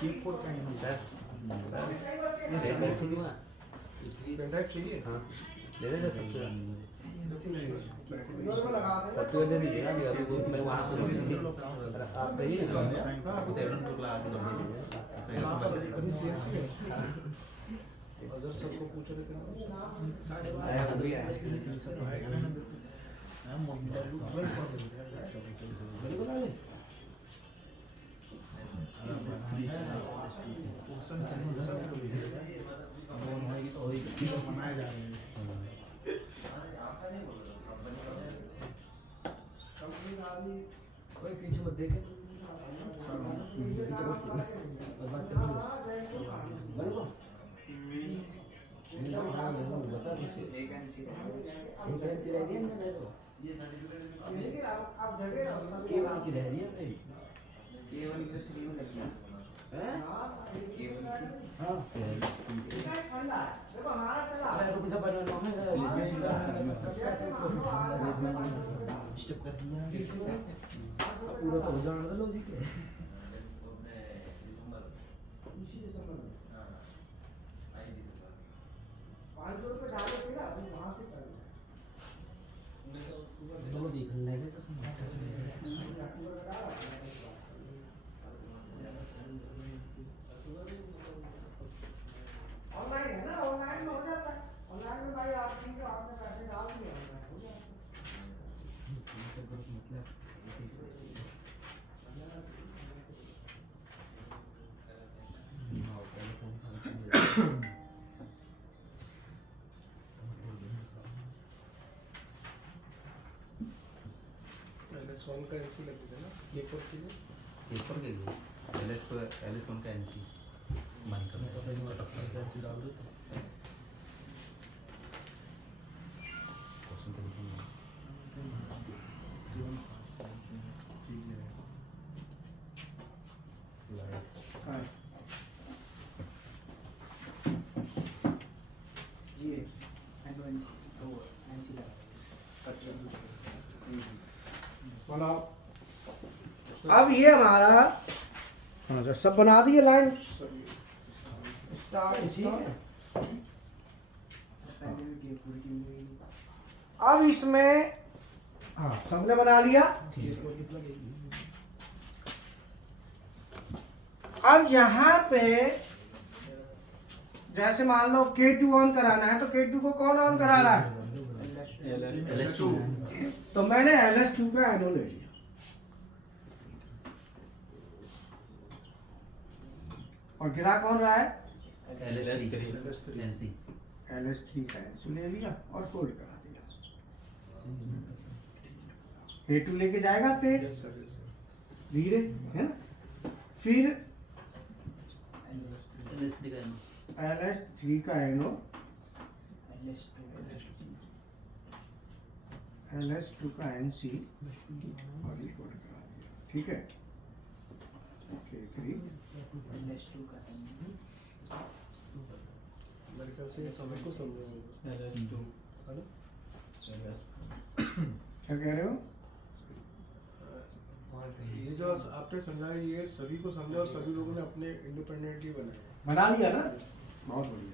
कीबोर्ड का यूज सर पेन ड्राइव चाहिए? हाँ ले ले सकते हैं सत्य दे दीजिए ना अभी मैं वहां पर आप रहिए हाँ वो तेरन टुकड़ा आके दो वहाँ पर अभी CNC है। अजहर सर को पूछ रहे थे ना। आया अभी आया मनाए जा रहे हैं कोई पीछे मत देखे आप जगह केवल की रह रही है नहीं केवल के 3 में लगी हाँ ठंडा देखो हमारा चला अरे रुक जा बना लो स्टेप कर दिया पूरा तो हो जाना लॉजिक है उसी दिसंबर में 500 रुपये डाले थे ना वहाँ से चल लो देख लेंगे तो ऑनलाइन है ना ऑनलाइन में हो जाता है ऑनलाइन में भाई आप ठीक है आपने पैसे डाल दिए ऑनलाइन हो जाता LS1 का NC लग गया ना कीबोर्ड के लिए। पेपर के लिए LS1 का NC बंद कर दो बनाओ। अब ये हमारा हाँ सर सब बना दिए लाइन स्टार स्टार। अब इसमें हाँ सबने बना लिया। अब यहाँ पे जैसे मान लो K2 ऑन कराना है तो K2 को कौन ऑन करा रहा है? LS2 तो मैंने LS2 का एनो ले लिया। और गिरा कौन रहा है? LS3 LS3 का एनो ले लिया और कोड करा दिया। K2 लेके जाएगा तेज धीरे है ना। फिर LS3 का एनो LS2 का NC और ये कोड करा दिया। ठीक है K3 LS2 का मेरे ख्याल से ये सभी को समझाऊंगा। क्या कह रहे हो? ये जो आपने समझाया ये सभी को समझा और सभी लोगों ने अपने इंडिपेंडेंटली बनाए। बना लिया ना, बहुत बढ़िया।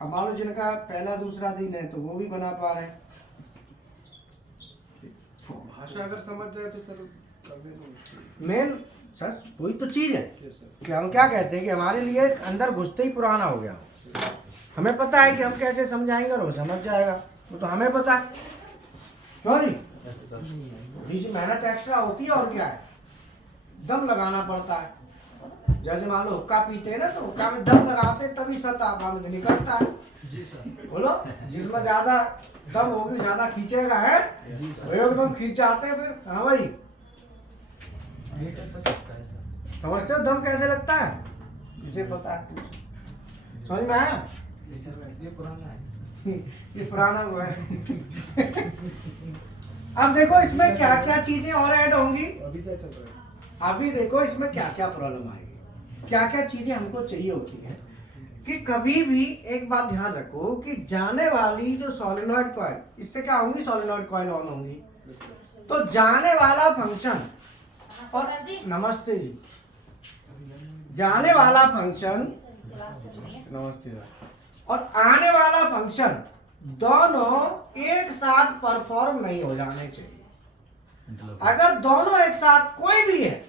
अब मान लो जिनका पहला दूसरा दिन है तो वो भी बना पा रहे हैं। भाषा अगर समझ जाए तो सर कर देना मुश्किल। मेन सर वही तो चीज है Yes, sir. कि हम क्या कहते हैं कि हमारे लिए अंदर घुसते ही पुराना हो गया। हमें पता है कि हम कैसे समझाएंगे और वो समझ जाएगा, वो तो हमें पता है क्यों नहीं। बीच मेहनत एक्स्ट्रा होती है और क्या है, दम लगाना पड़ता है। जैसे मान लो हुक्का पीते हैं ना तो हुक्का में दम लगाते तभी सत्ता में निकलता है। बोलो जिसमें ज्यादा दम होगी ज्यादा खींचेगा है, एकदम खींचाते हैं फिर। हाँ भाई समझते हो दम कैसे लगता है, इसे पता है, समझ में आया? ये पुराना है। ये पुराना हुआ है। अब देखो इसमें क्या क्या चीजें और ऐड होंगी। अभी क्या चल रहा है? अभी देखो इसमें क्या क्या प्रॉब्लम आएगी, क्या क्या चीजें हमको चाहिए होती है। कि कभी भी एक बात ध्यान रखो कि जाने वाली जो सोलेनॉइड कॉइल, इससे क्या होंगी, सोलेनॉइड कॉइल ऑन होंगी। तो जाने वाला फंक्शन और नमस्ते जी, जाने वाला फंक्शन नमस्ते और आने वाला फंक्शन दोनों एक साथ परफॉर्म नहीं हो जाने चाहिए। अगर दोनों एक साथ कोई भी है,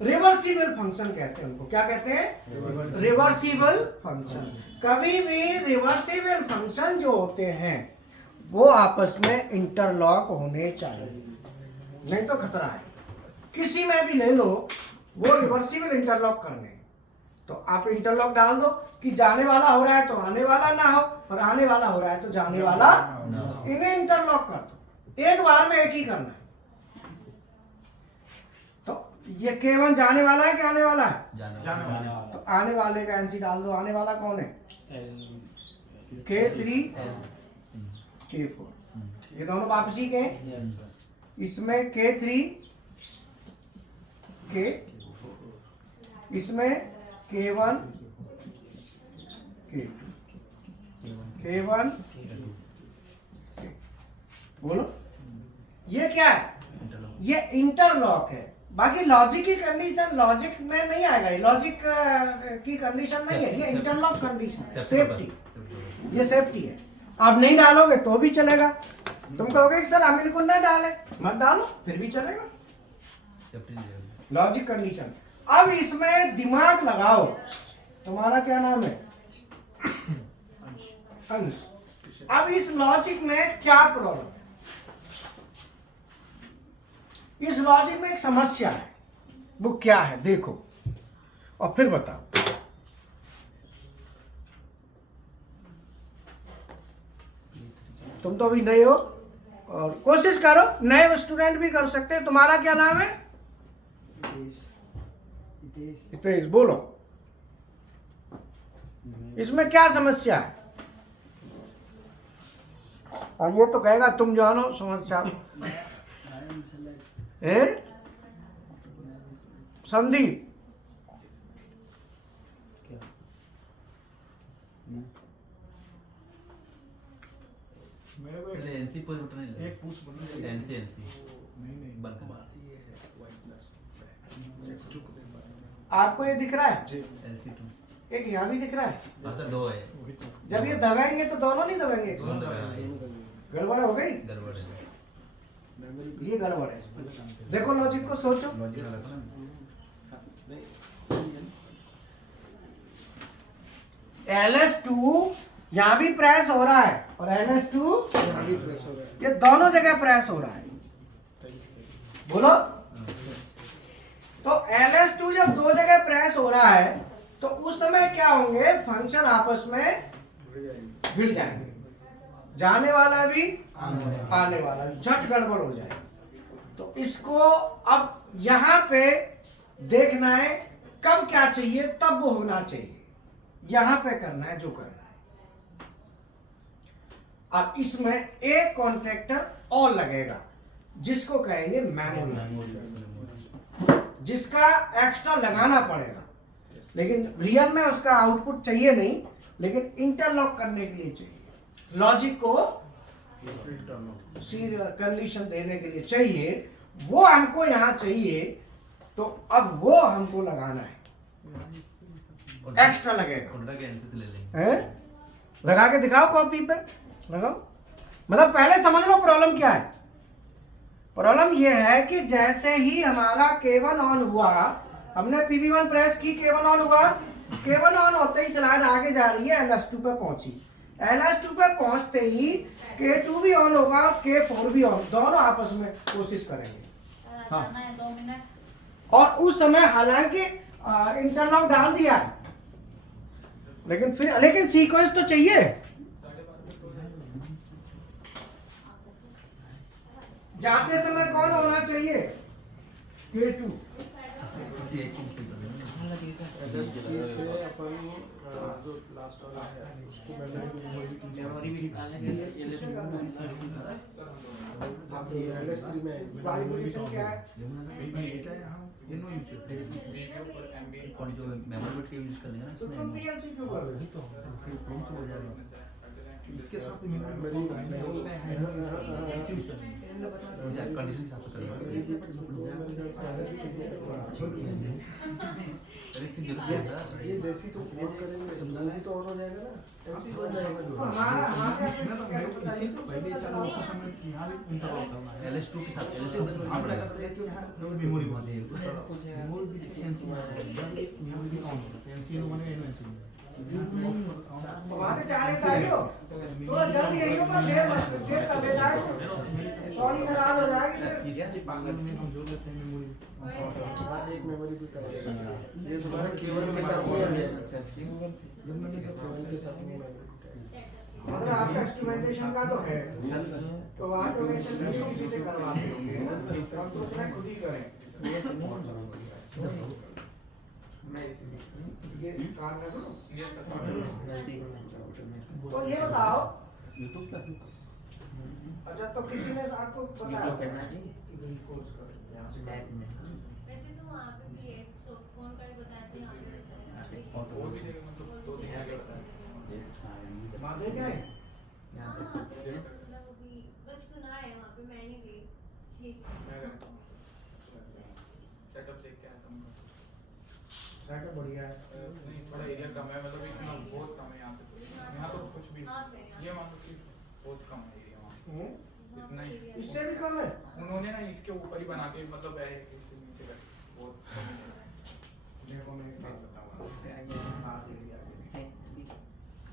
रिवर्सिबल फंक्शन कहते हैं उनको। क्या कहते हैं? Reversible function. कभी भी रिवर्सिबल फंक्शन जो होते हैं वो आपस में इंटरलॉक होने चाहिए, नहीं तो खतरा है। किसी में भी ले लो, वो रिवर्सिबल इंटरलॉक करने, तो आप इंटरलॉक डाल दो कि जाने वाला हो रहा है तो आने वाला ना हो, और आने वाला हो रहा है तो जाने वाला, इन्हें इंटरलॉक कर दो। एक बार में एक ही करना है। तो ये K1 जाने वाला है कि आने वाला है? जाने वाला। तो आने वाले का NC डाल दो। आने वाला कौन है? K3 K4, ये दोनों वापसी के हैं। इसमें K3 K, इसमें K1 K2, K1 K। बोलो ये क्या है? ये इंटरलॉक है। बाकी लॉजिक की कंडीशन लॉजिक में नहीं आएगा, ये लॉजिक की कंडीशन नहीं है, ये इंटरलॉक कंडीशन है, सेफ्टी, ये सेफ्टी है। आप नहीं डालोगे तो भी चलेगा। तुम कहोगे कि सर हम इनको नहीं डाले, मत डालो फिर भी चलेगा, लॉजिक कंडीशन। अब इसमें दिमाग लगाओ। तुम्हारा क्या नाम है? अंश। अब इस लॉजिक में क्या प्रॉब्लम है? इस लॉजिक में एक समस्या है, वो क्या है देखो और फिर बताओ। तुम तो अभी नए हो और कोशिश करो, नए स्टूडेंट भी कर सकते हैं। तुम्हारा क्या नाम है? हितेश। बोलो इसमें क्या समस्या है? और ये तो कहेगा तुम जानो समस्या। संदीप मेरे को इसलिए एनसी पुश बटन नहीं एक पुश बटन एनसी नहीं बंद आपको ये दिख रहा है? एनसी 2 एक यहाँ भी दिख रहा है। हाँ सर 2 है जब ये दबाएंगे तो दोनों नहीं दबाएंगे, दोनों दबाए गड़बड़ हो गई। गड़बड़ है ये गड़बड़ है। देखो लॉजिक को सोचो। लॉजिक रखना LS2 यहाँ भी प्रेस हो रहा है और LS2 यहाँ भी प्रेस हो रहा है। ये दोनों जगह प्रेस हो रहा है। बोलो। तो LS2 जब दो जगह प्रेस हो रहा है तो उस समय क्या होंगे, फंक्शन आपस में भिड़ जाएंगे, जाने वाला भी आने वाला भी, झट गड़बड़ हो जाए। तो इसको अब यहाँ पे देखना है कब क्या चाहिए, तब वो होना चाहिए, यहाँ पे करना है जो करना है। अब इसमें एक कॉन्ट्रैक्टर और लगेगा जिसको कहेंगे मेमोरी, जिसका एक्स्ट्रा लगाना पड़ेगा, लेकिन रियल में उसका आउटपुट चाहिए नहीं, लेकिन इंटरलॉक करने के लिए चाहिए, लॉजिक को कंडीशन देने के लिए चाहिए, वो हमको यहाँ चाहिए। तो अब वो हमको लगाना है, एक्स्ट्रा लगेगा। उल्टा के एनसी से ले लेंगे हैं? लगा के दिखाओ, कॉपी पे लगाओ। मतलब पहले समझ लो प्रॉब्लम क्या है। प्रॉब्लम ये है कि जैसे ही हमारा केबल ऑन हुआ, हमने PB1 प्रेस की, केबल ऑन हुआ, केबल ऑन होते ही स्लाइड आगे जा रही है, LS2 पे पहुंची। LS2 पे पहुंचते ही K2 भी ऑन होगा, K4 भी ऑन, दोनों आपस में कोशिश करेंगे। हाँ। 2 मिनट। और उस समय हालांकि इंटरलॉक डाल दिया है, लेकिन सीक्वेंस तो चाहिए। जाते समय कौन होना चाहिए? K2। किसी एक चीज से कर लेंगे LS3 से अपन जो लास्ट वाला है उसको मेमोरी भी निकालने के लिए आप LS3 में वाइब्रेशन क्या है? कौन जो मेमोरी बिट के यूज कर लेंगे ना तो तुम PLC क्यों कर रहे हो? तो हो जाएगा इसके साथ मेमोरी कंडीशन के हिसाब से करेंगे जरूरत है सर। ये जैसी तो फोन करेंगे वो भी तो ऑन हो जाएगा ना, ऐसे ही हो जाएगा। हमारा इसी पहले चालू उस समय यहाँ भी इंटरलॉक करना है। LS2 के साथ LS2 के साथ पड़ेगा मेमोरी बंद है, मेमोरी भी एनसी मेमोरी भी ऑन है, एनसी माने एनसी वहाँ पे चाले चाहिए, थोड़ा जल्दी आइयो, पर देर कर ले जाए, सॉरी नाराज हो जाएगी। इसके पागल में हम जोड़ लेते हैं मेमोरी। हाँ, एक मेमोरी भी है। ये तुम्हारा केबल के साथ में मतलब आपका इंस्ट्रूमेंटेशन का तो है, तो ऑटोमेशन भी उसी से करवाते होंगे, हम सोच रहे हैं खुद ही करें। ये काम कर दो। तो ये बताओ, अच्छा तो किसी ने आपको बताया कोर्स करो यहाँ से लैब में। वैसे तो वहाँ पे भी है, फोन का भी बताते हैं, यहाँ पे और भी जगह मतलब 2 दिन आगे बताया मांगे क्या है? हाँ, मतलब वो भी बस सुना है, वहाँ पे मैं नहीं गई। सेटअप देख के आता हूँ। सेटअप बढ़िया है। नहीं थोड़ा एरिया कम है, मतलब इतना बहुत कम है यहाँ पे। यहाँ तो कुछ भी ये मान लो कि बहुत कम है एरिया वहाँ, इतना ही। इससे भी कम है। उन्होंने ना इसके ऊपर ही बना के मतलब है इससे नीचे का बहुत कम है। देखो मैं एक बात बताऊंगा,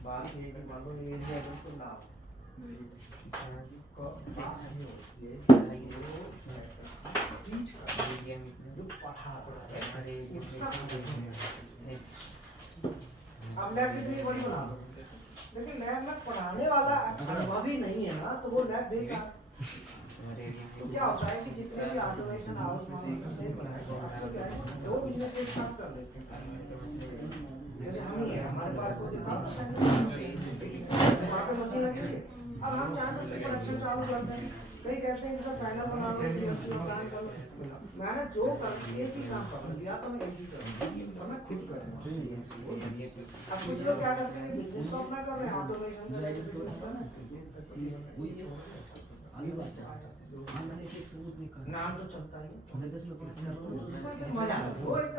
बात ये कि मान लो ये एरिया बिल्कुल ना अब लैब कितनी बड़ी बना दो, लेकिन लैब में पढ़ाने वाला अनुभवी नहीं है ना, तो वो लैब बेकार। तो क्या होता है कि जितने भी ऑटोमेशन हाउस दो बिजनेस एक साथ कर लेते हैं। जैसे हम ही है, हमारे पास कोई वहाँ पे मशीन लगी है, अब हम चाहें तो प्रोडक्शन चालू करते हैं, नहीं कहते हैं इनका फाइनल बना लो पीएमसी में काम कर लो। मैंने जो कर एक ही काम कर दिया तो मैं एक ही करूँगा और मैं खुद करूँगा। अब कुछ लोग क्या करते हैं उसको अपना कर रहे हैं ऑटोमेशन नाम तो चलता नहीं मजा वो एक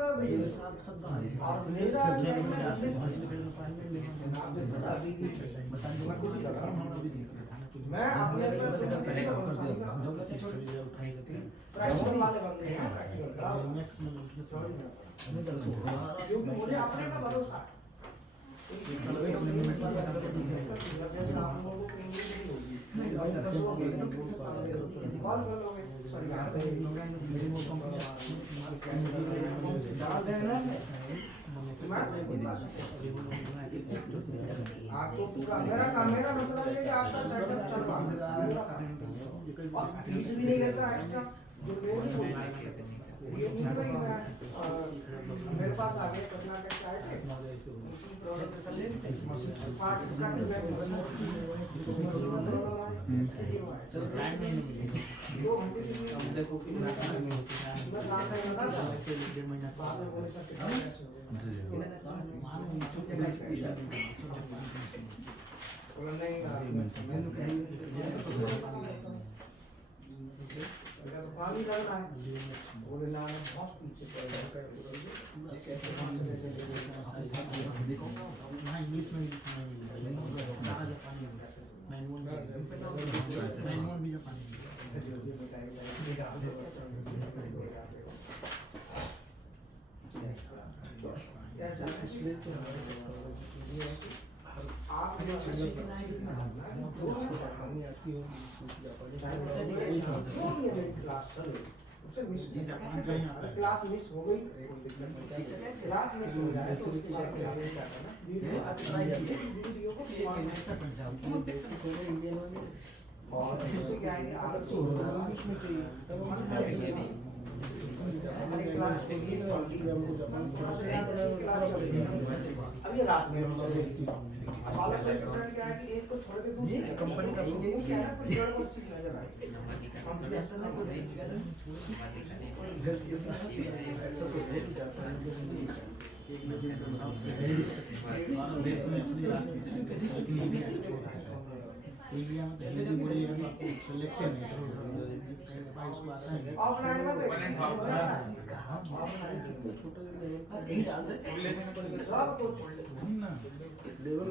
मैं अपने प्रैक्टिकल वाले बंदे हैं क्योंकि मुझे अपने का भरोसा कॉल कर लोगे आपको पूरा मेरा मतलब है कि आपका सेटअप चलवा फीस भी नहीं लेता एक्स्ट्रा जो लोग ये नहीं भाई मेरे पास आगे पटना के आए थे पानी लग रहा है बोले ना बहुत पीछे पड़ जाता है इंग्लिश में मैनुअल भी जो पानी आप क्लास चले उसे मिस क्लास मिस हो गई क्लास मिस हो जाए तो वीडियो को और इससे क्या है आदत से हो रहा है अभी रात में क्या है कि एक को छोड़ के दूसरी कंपनी का क्या है कोई जड़ बहुत सी नजर आई ऐसा तो है कि जाता है देश में अपनी इंडिया में हिंदी बोली सेलेक्ट नहीं इसको आता है ऑफलाइन में लेवल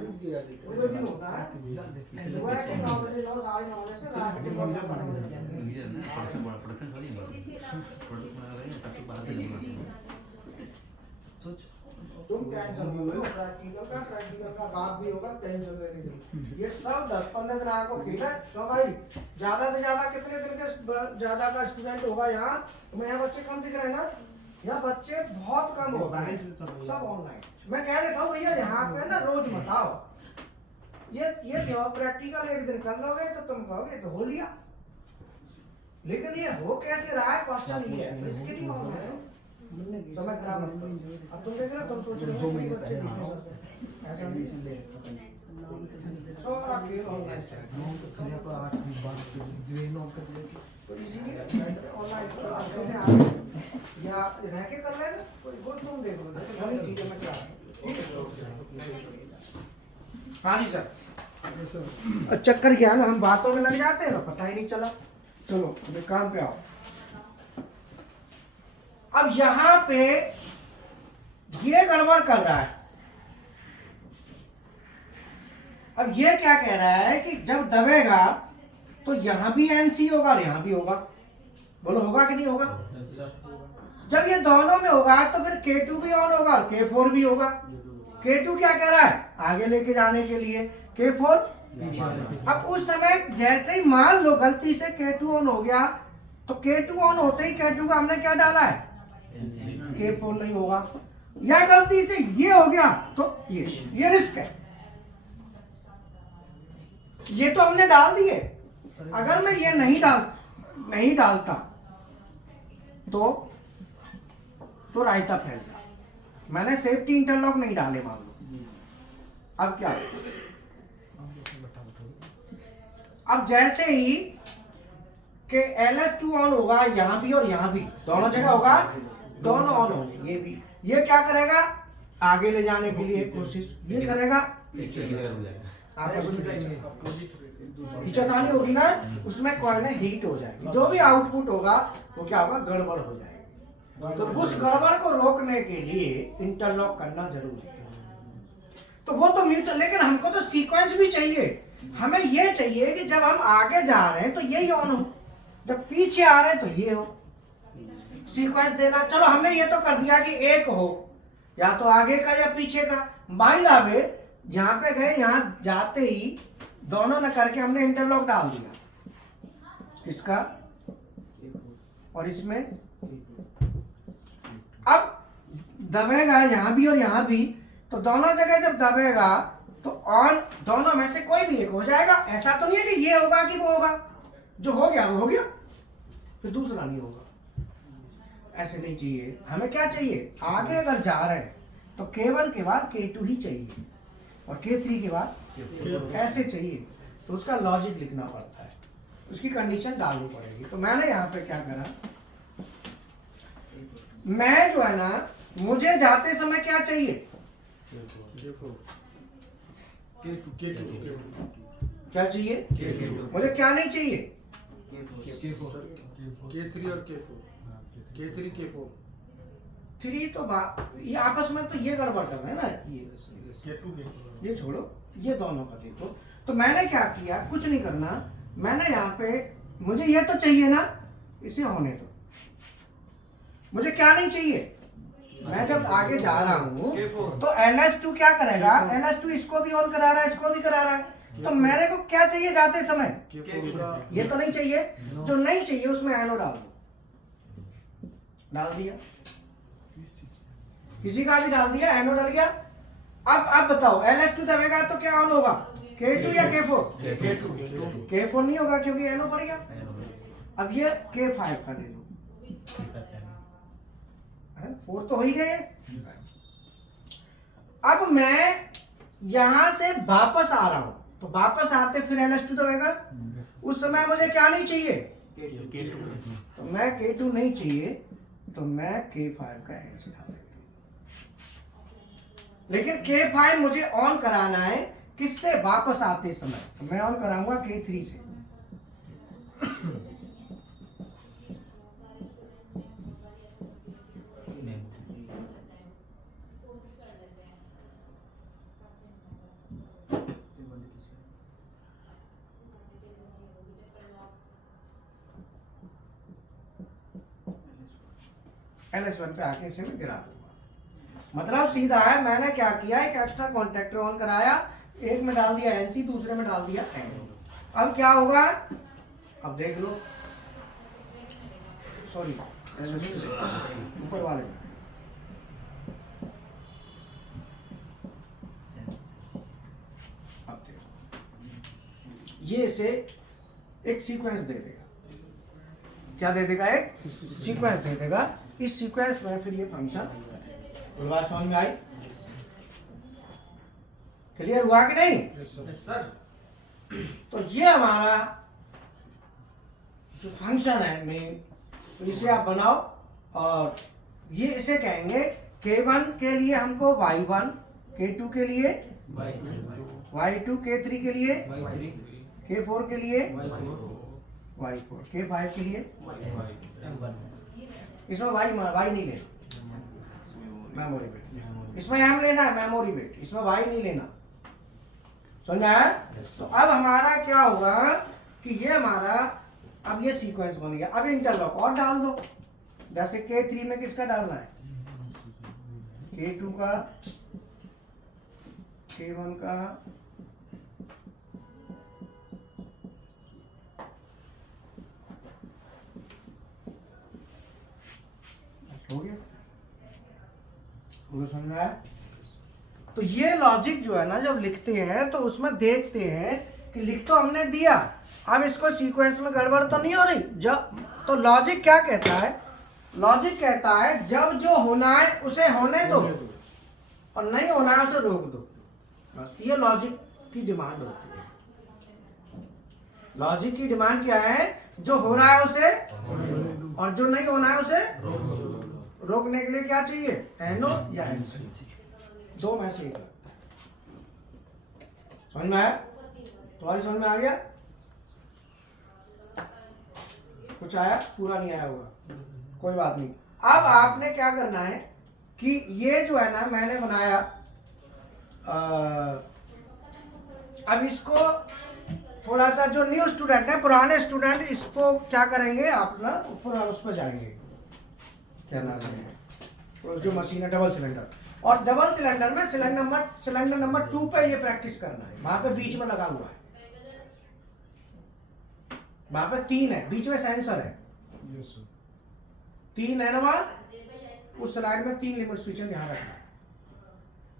ही गिरा देते वो भी होता है सुबह के 9 बजे जाओ 9:30 से रात के 9 बजे तुम टेंशन नहीं लो प्रैक्टिकल का बात भी होगा टेंशन लेने की ये सब 10-15 दिन आपको खेला तो भाई ज्यादा से ज्यादा कितने दिन के ज्यादा का स्टूडेंट होगा यहाँ तुम्हें यहाँ बच्चे कम दिख रहे हैं ना यहाँ बच्चे बहुत कम होगा सब ऑनलाइन मैं कह देता हूँ भैया यहाँ पे ना रोज मत आओ ये जो प्रैक्टिकल एक दिन कर लोगे तो तुम कहोगे तो हो लिया लेकिन ये हो कैसे रहा है क्वेश्चन ये है तो इसके लिए ऑनलाइन समय खराब अब तुम देख रहे तुम सोच रहे हो कि बच्चे ऐसा नहीं तो आखिर ऑनलाइन तो इसीलिए ऑनलाइन या रह के कर लेना कोई वो तुम देख लो जैसे घनी चीजें मैं क्या हाँ जी सर चक्कर क्या ना हम बातों में लग जाते हैं ना पता ही नहीं चला चलो अभी काम पे आओ अब यहां पे ये गड़बड़ कर रहा है अब ये क्या कह रहा है कि जब दबेगा तो यहां भी एनसी होगा और यहां भी होगा बोलो होगा कि नहीं होगा जब ये दोनों में होगा तो फिर K2 भी ऑन होगा और K4 भी होगा K2 क्या कह रहा है आगे लेके जाने के लिए K4 अब उस समय जैसे ही मान लो गलती से K2 ऑन हो गया तो K2 ऑन होते ही K2 का हमने क्या डाला है K4 नहीं होगा या गलती से ये हो गया तो ये रिस्क है ये तो हमने डाल दिए अगर मैं ये नहीं डालता तो रायता फैल जाए मैंने सेफ्टी इंटरलॉक नहीं डाले मान लो अब क्या अब जैसे ही कि LS2 ऑन होगा यहाँ भी और यहाँ भी, दोनों जगह होगा, दोनों ऑन होंगे। ये भी, ये क्या करेगा, आगे ले जाने के लिए कोशिश, ये करेगा आपस में खींचातानी होगी ना, उसमें कॉइलें हीट हो जाएगी, जो भी आउटपुट होगा वो क्या होगा, गड़बड़ हो जाएगी। तो उस गड़बड़ को रोकने के लिए इंटरलॉक करना जरूरी है। तो वो तो म्यूचुअल, लेकिन हमको तो सीक्वेंस भी चाहिए। हमें ये चाहिए कि जब हम आगे जा रहे हैं तो यही ऑन हो, जब पीछे आ रहे हैं तो ये हो, सीक्वेंस देना। चलो हमने ये तो कर दिया कि एक हो, या तो आगे का या पीछे का। माइंड आवे जहां पे गए, यहाँ जाते ही दोनों ने करके हमने इंटरलॉक डाल दिया, इसका और इसमें। अब दबेगा यहाँ भी और यहाँ भी, तो दोनों जगह जब दबेगा तो ऑन दोनों में से कोई भी एक हो जाएगा। ऐसा तो नहीं है कि ये होगा कि वो होगा, जो हो गया वो हो गया, फिर दूसरा नहीं होगा। ऐसे नहीं चाहिए। हमें क्या चाहिए, आगे अगर जा रहे हैं तो K1 के बाद K2 ही चाहिए और K3 के बाद ऐसे चाहिए। तो उसका लॉजिक लिखना पड़ता है, उसकी कंडीशन डालनी पड़ेगी। तो मैंने यहाँ पे क्या करा, मैं जो है ना, मुझे जाते समय क्या चाहिए, क्या चाहिए, मुझे क्या नहीं चाहिए, K3 और K4, K3 K4 3 तो ये आपस में तो ये गड़बड़ कर रहे हैं ना, ये छोड़ो, ये दोनों का देखो। तो मैंने क्या किया, कुछ नहीं करना, मैंने यहाँ पे, मुझे ये तो चाहिए ना, इसे होने दो। मुझे क्या नहीं चाहिए, मैं जब आगे जा रहा हूँ तो LS2 क्या करेगा, LS2 इसको भी ऑन करा रहा है, इसको भी करा रहा है। तो मेरे को क्या चाहिए जाते समय, ये तो नहीं चाहिए। जो नहीं चाहिए उसमें एनो डाल दो, डाल दिया, किसी का भी डाल दिया, एनो डल गया। अब बताओ LS2 दबेगा तो क्या ऑन होगा, K2 या K4? K4 नहीं होगा क्योंकि एनो पड़ गया। अब ये K5 का ले लो, 4 तो हो ही गए। अब मैं यहां से वापस आ रहा हूं, तो वापस आते फिर LS2 दबेगा। उस समय मुझे क्या नहीं चाहिए, तो मैं K2 नहीं चाहिए, तो मैं K5 का एंसर डाल देता हूं। लेकिन K5 मुझे ऑन कराना है किससे, वापस आते समय। तो मैं ऑन कराऊंगा K3 से। LS1 पे आके इसे मैं गिरा दूंगा। मतलब सीधा है, मैंने क्या किया, एक एक्स्ट्रा कॉन्टेक्टर ऑन कराया, एक में डाल दिया NC, दूसरे में डाल दिया N। अब क्या होगा, अब देख लो, सॉरी ऊपर वाले में, अब देखो, ये इसे एक सीक्वेंस दे देगा। क्या दे देगा, एक सीक्वेंस दे देगा। इस सीक्वेंस में फिर ये फंक्शन बात समझ में आई, क्लियर हुआ कि नहीं? सर। तो ये हमारा जो फंक्शन है मेन, तो इसे आप बनाओ और ये इसे कहेंगे K1 के लिए हमको Y1, K2 के लिए Y2, K3 के लिए K4 के लिए Y4, K5 के लिए इसमें Y नहीं लेना, मेमोरी बिट। इसमें M लेना है, मेमोरी बिट। इसमें Y नहीं लेना, समझ आया? तो अब हमारा क्या होगा कि ये हमारा, अब ये सीक्वेंस बन गया। अब इंटरलॉक और डाल दो, जैसे K3 में किसका डालना है, K2 का, K1 का, हो गया, समझ में आया? तो ये लॉजिक जो है ना, जब लिखते हैं तो उसमें देखते हैं कि लिख तो हमने दिया, अब इसको सीक्वेंस में गड़बड़ तो नहीं हो रही। जब तो लॉजिक क्या कहता है, लॉजिक कहता है जब जो होना है उसे होने दो और नहीं होना है उसे रोक दो, बस ये लॉजिक की डिमांड होती है। लॉजिक की डिमांड क्या है? जो हो रहा है उसे और जो नहीं होना है उसे रोकने के लिए क्या चाहिए? एनो या एनसी, दो में से एक लगता है। समझ में आया? तुम्हारी समझ में आ गया? कुछ आया? पूरा नहीं आया होगा, कोई बात नहीं। अब आपने क्या करना है कि ये जो है ना मैंने बनाया, अब इसको थोड़ा सा जो न्यू स्टूडेंट है, पुराने स्टूडेंट, इसको क्या करेंगे आप ना ऊपर उस पर जाएंगे, क्या नाम है जो मशीन है, डबल सिलेंडर। और डबल सिलेंडर में सिलेंडर नंबर 2 पे ये प्रैक्टिस करना है। वहां पे बीच में लगा हुआ है, वहां पे 3 है, बीच में सेंसर है, 3 है ना वहां। उस स्लाइड में 3 लिमिट स्विच है, ध्यान रखना,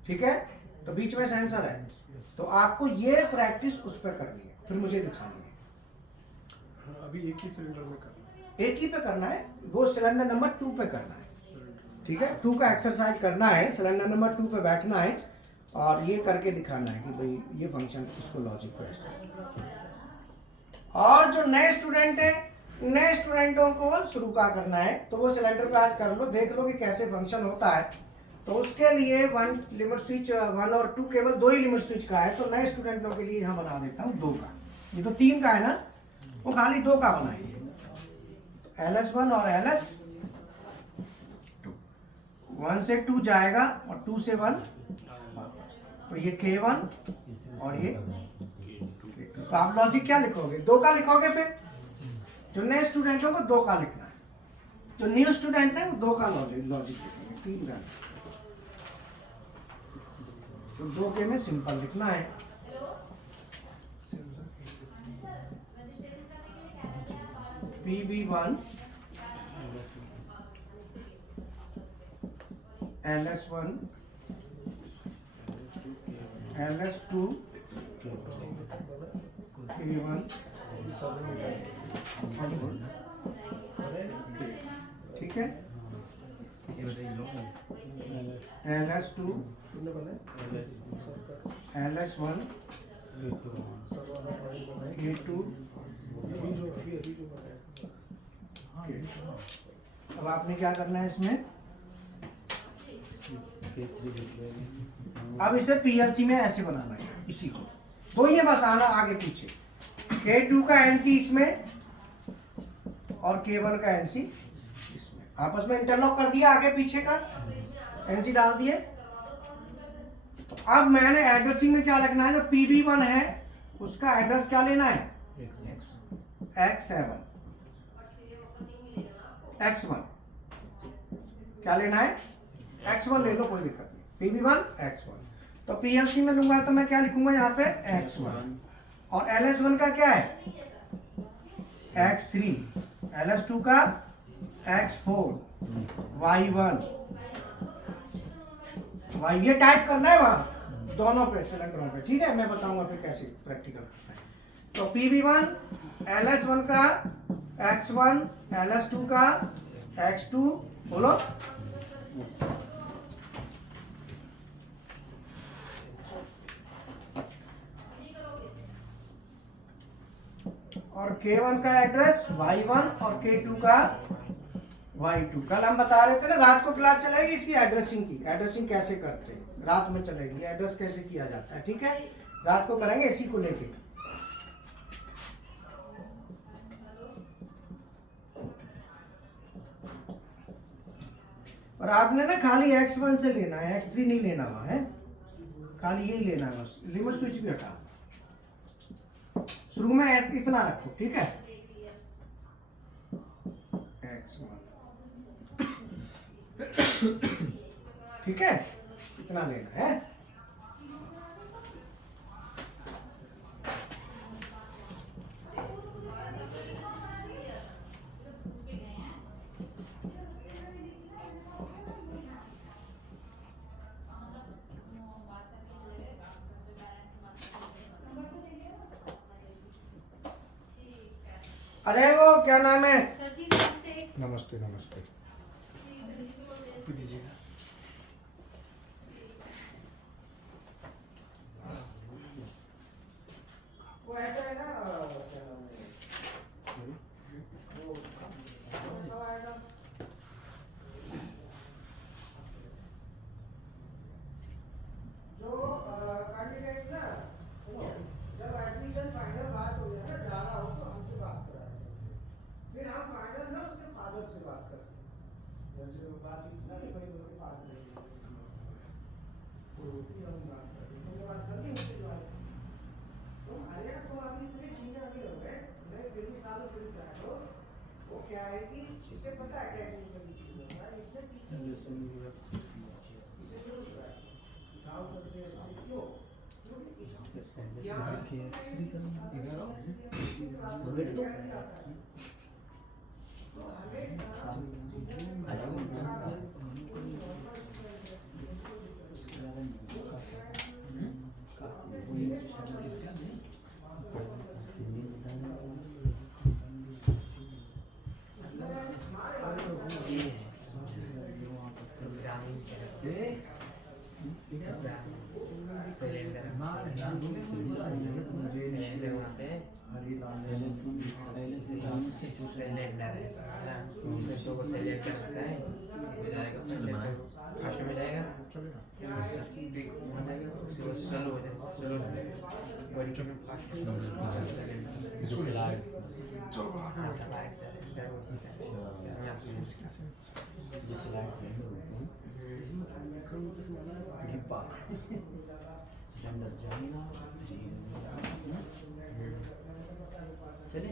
ठीक है? तो बीच में सेंसर है, तो आपको ये प्रैक्टिस उस पर करनी है, फिर मुझे दिखानी है। अभी एक ही सिलेंडर में करना है, एक ही पे करना है, वो सिलेंडर नंबर 2 पे करना है, ठीक है? 2 का एक्सरसाइज करना है, सिलेंडर नंबर 2 पे बैठना है और ये करके दिखाना है कि भाई ये फंक्शन इसको लॉजिक को ऐसे। और जो नए स्टूडेंट है, नए स्टूडेंटों को शुरू का करना है, तो वो सिलेंडर पे आज कर लो, देख लो कि कैसे फंक्शन होता है। तो उसके लिए 1 लिमिट स्विच 1 और 2 केवल 2 ही लिमिट स्विच का है, तो नए स्टूडेंटों के लिए यहाँ बना देता हूँ 2 का। ये तो 3 का है ना, वो खाली 2 का बनाएंगे, LS1 और LS2। 1 से 2 जाएगा और 2 से 1 वापस, तो ये K1 और ये K2। तो आप लॉजिक क्या लिखोगे? 2 का लिखोगे। फिर जो नए स्टूडेंटों को 2 का लिखना है, जो न्यू स्टूडेंट है वो 2 का लॉजिक लिखेंगे, 3 का। तो 2 के में सिंपल लिखना है। PB1 LS1 LS2 K1, ठीक है? LS2 LS1 K2 अब आपने क्या करना है इसमें? अब इसे PLC में ऐसे बनाना है, इसी को 2 ही है बस, आना आगे पीछे। K2 का NC इसमें और K1 का NC इसमें, आपस में इंटरलॉक कर दिया, आगे पीछे का NC डाल दिए। तो अब मैंने एड्रेसिंग में क्या लिखना है? जो PB1 है उसका एड्रेस क्या लेना है? X7 X1 क्या लेना है? X1 ले लो, कोई दिक्कत नहीं। PB1 X1, तो PLC में लूंगा तो मैं क्या लिखूंगा यहाँ पे? X1। और LS1 का क्या है? X3, LS2 का X4, Y1 Y, ये टाइप करना है वहां दोनों पे, सिलेंडरों पे, ठीक है? मैं बताऊंगा फिर कैसे प्रैक्टिकल करना है। तो PB1 LS1 का X1, LS2 का X2, बोलो। और K1 का एड्रेस Y1 और K2 का Y2। कल हम बता रहे थे ना, रात को क्लास चलेगी इसकी एड्रेसिंग की, एड्रेसिंग कैसे करते हैं, रात में चलेगी, एड्रेस कैसे किया जाता है, ठीक है? रात को करेंगे इसी को लेके। और आपने ना खाली X1 से लेना है, X3 नहीं लेना हुआ है, खाली यही लेना है बस। लिमिट स्विच भी हटा, शुरू में इतना रखो, ठीक है? X1 ठीक है, इतना लेना है। अरे वो क्या नाम है? सर जी नमस्ते। नमस्ते नमस्ते। दीजिएगा। वो है ना क्या नाम है? जैसे बात इतना नहीं भाई मेरे पास नहीं वो रोटी हम बात कर रहे हैं बात करनी होती है तो अरे तो अभी इतनी चीजें अभी हो गए मैं फिर भी सालों से क्या है वो क्या है कि इसे पता है क्या चीज होता है इससे गाँव सबसे क्यों सिलेंडर है साला उसको को सिलेंडर रखा है हो जाएगा फास्ट में जाएगा वहाँ जाएगा उसको स्लो हो जाएगा स्लो बड़ी में fast cylinder slide slide cylinder चले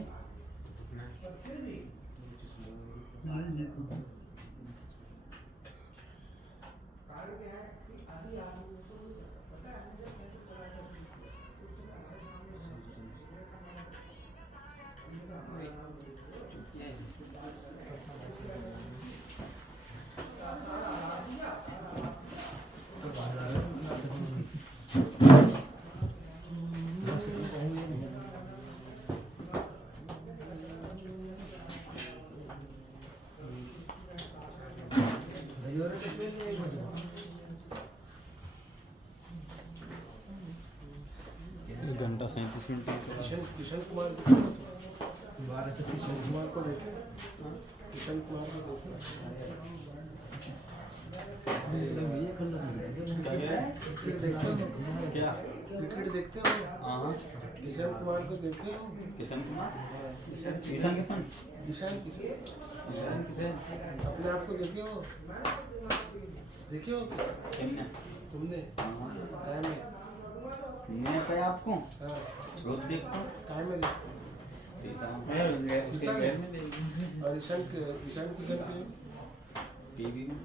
घंटा 37 मिनट किशन कुमार को देखे किशन कुमार को देखे क्या क्रिकेट देखते हो? हाँ किशन कुमार को देखे हो? किशन कुमार किशन अपने आप को देखे हो? देखे हो क्या तुमने? टाइम में मैं क्या आपको हाँ रोज देखता हूँ टाइम में और ईशान किशन टीवी में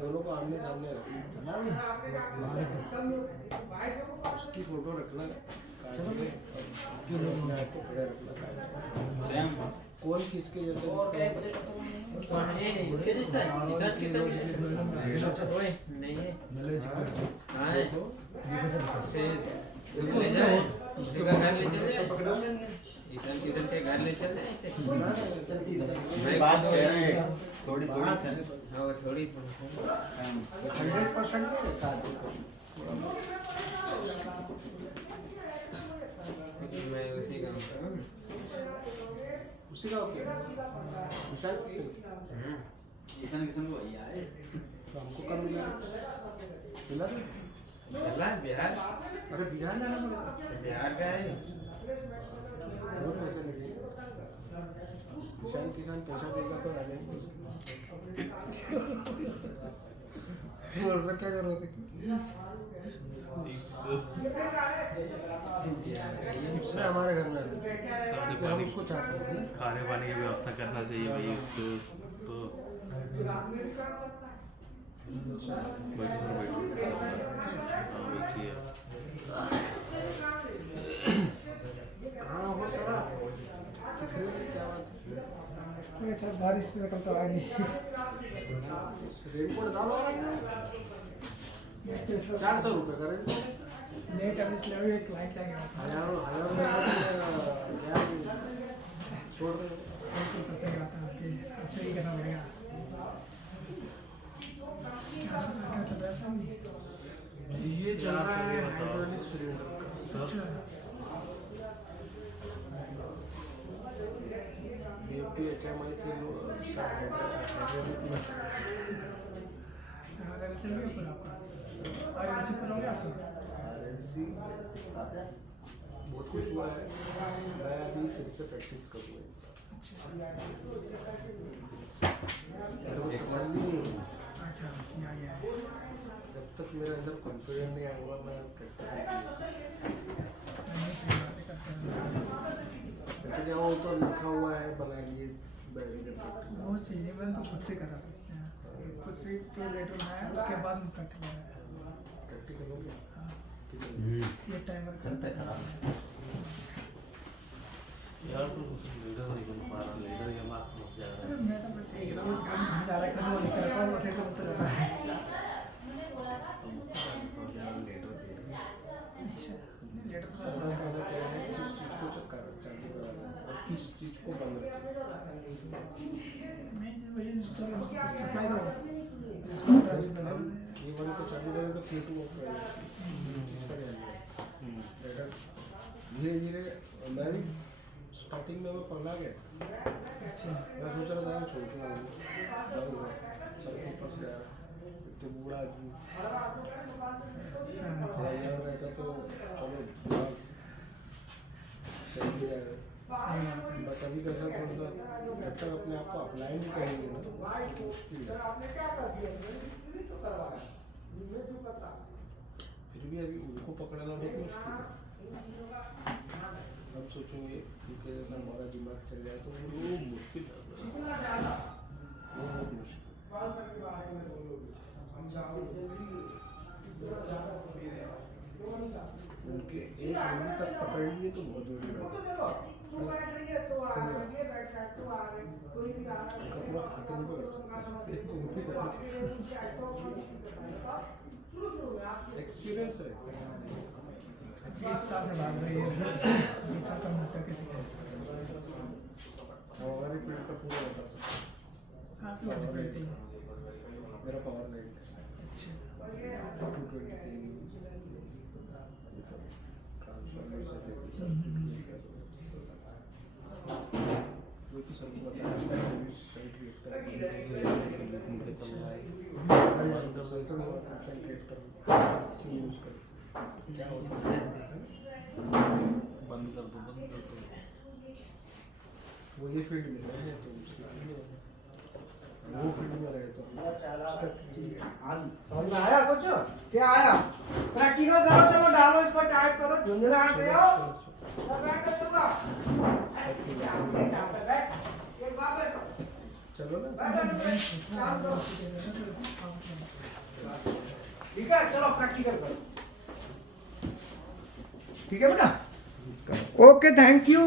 दोनों को आमने सामने रखना, उसकी फोटो रखना, कौन किसके जैसे ईशान किधर के घर ले चल बात कर रहे हैं थोड़ी थोड़ी 100% रहता है। मैं उसी काम कर रहा हूँ उसी का ओके ईशान किशन को भैया है तो हमको कब मिला चला बिहार अरे बिहार जाना पड़ेगा बिहार का है बहुत पैसे लगेंगे ईशान किसान पैसा देगा तो आ जाएंगे क्या जरूरत है उसने हमारे घर में हम उसको चाहते हैं खाने पाने की व्यवस्था करना चाहिए भाई उसको तो हाँ हो सारा सर बारिश में कल तो आ नहीं रेनकोट डालो 400 रुपये का रेनकोट लेट अब इसलिए अभी एक लाइट लगा छोड़ रहे बिल्कुल सोचेगा कि अब सही करना पड़ेगा क्या चल रहा है सामने ये चल रहा है हाइड्रोलिक सिलेंडर अच्छा HMI से चल रही है आपका RLC पर हो गया आपका RLC बहुत कुछ हुआ है मैं अभी फिर से प्रैक्टिस करूँगा एक तसल्ली नहीं होगी अच्छा या जब तक मेरे अंदर कॉन्फिडेंस नहीं आऊँगा मैं ट्रैक्टर क्या वो तो लिखा हुआ है बना लिए बैठे वो चीज़ें मैंने तो खुद से करा सकते हैं, खुद से जो लेटर बनाया उसके बाद में प्रैक्टिकल है। प्रैक्टिकल हो गया ये टाइमर करते हैं खराब यार तो लीडर नहीं बन पा रहा लीडर ये मार्क बहुत ज़्यादा है मैं तो बस यही रहा हूँ ज़्यादा करने वाली करता हूँ फिर तो होता रहता है। अच्छा लेटर सर का कहना क्या है किस चीज़ को चालू कराना है और किस चीज़ को बंद रखना है। मैं वही सप्लाई हम K1 को चालू करें तो K2 ऑफ करें चीज़ का ध्यान रखें। धीरे धीरे मैं भी स्टार्टिंग में मैं पगला गया। अच्छा मैं सोच रहा था छोड़ के सर के ऊपर से यार तो बूढ़ा आदमी थोड़ा यार रहता तो चलो सही भी रहेगा बट अभी कैसा थोड़ा सा जब तक अपने आप को अप्लाई नहीं करेंगे ना तो मुश्किल है। फिर भी अभी उनको पकड़ना बहुत मुश्किल है। अब सोचेंगे ठीक है जैसा हमारा दिमाग चल जाए तो वो मुश्किल है वो बहुत मुश्किल। उनके एक उंगली तक पकड़ लिए तो बहुत बड़ी बात है। उनका पूरा हाथ नहीं पकड़ सकते एक उंगली पकड़ सकते एक्सपीरियंस रहता है। 20 साल से भाग रही है 20 साल कम होता है किसी का हमारी फील्ड का पूरा बता सकते आपकी वाली फील्ड है मेरा पावर लाइन अच्छा 220 ये सब ट्रांसफार्मर सब वो तो सब बताया शंट रिएक्टर यूज कर क्या होता है बंद कर दो वो ये फील्ड में रहे तो उसके वो फील्ड में रहे तो समझ में आया कुछ क्या आया प्रैक्टिकल करो चलो डालो इस पर टाइप करो झुंझुना हाथ से आओ चलो ना ठीक है चलो प्रैक्टिकल करो ठीक है बेटा ओके थैंक यू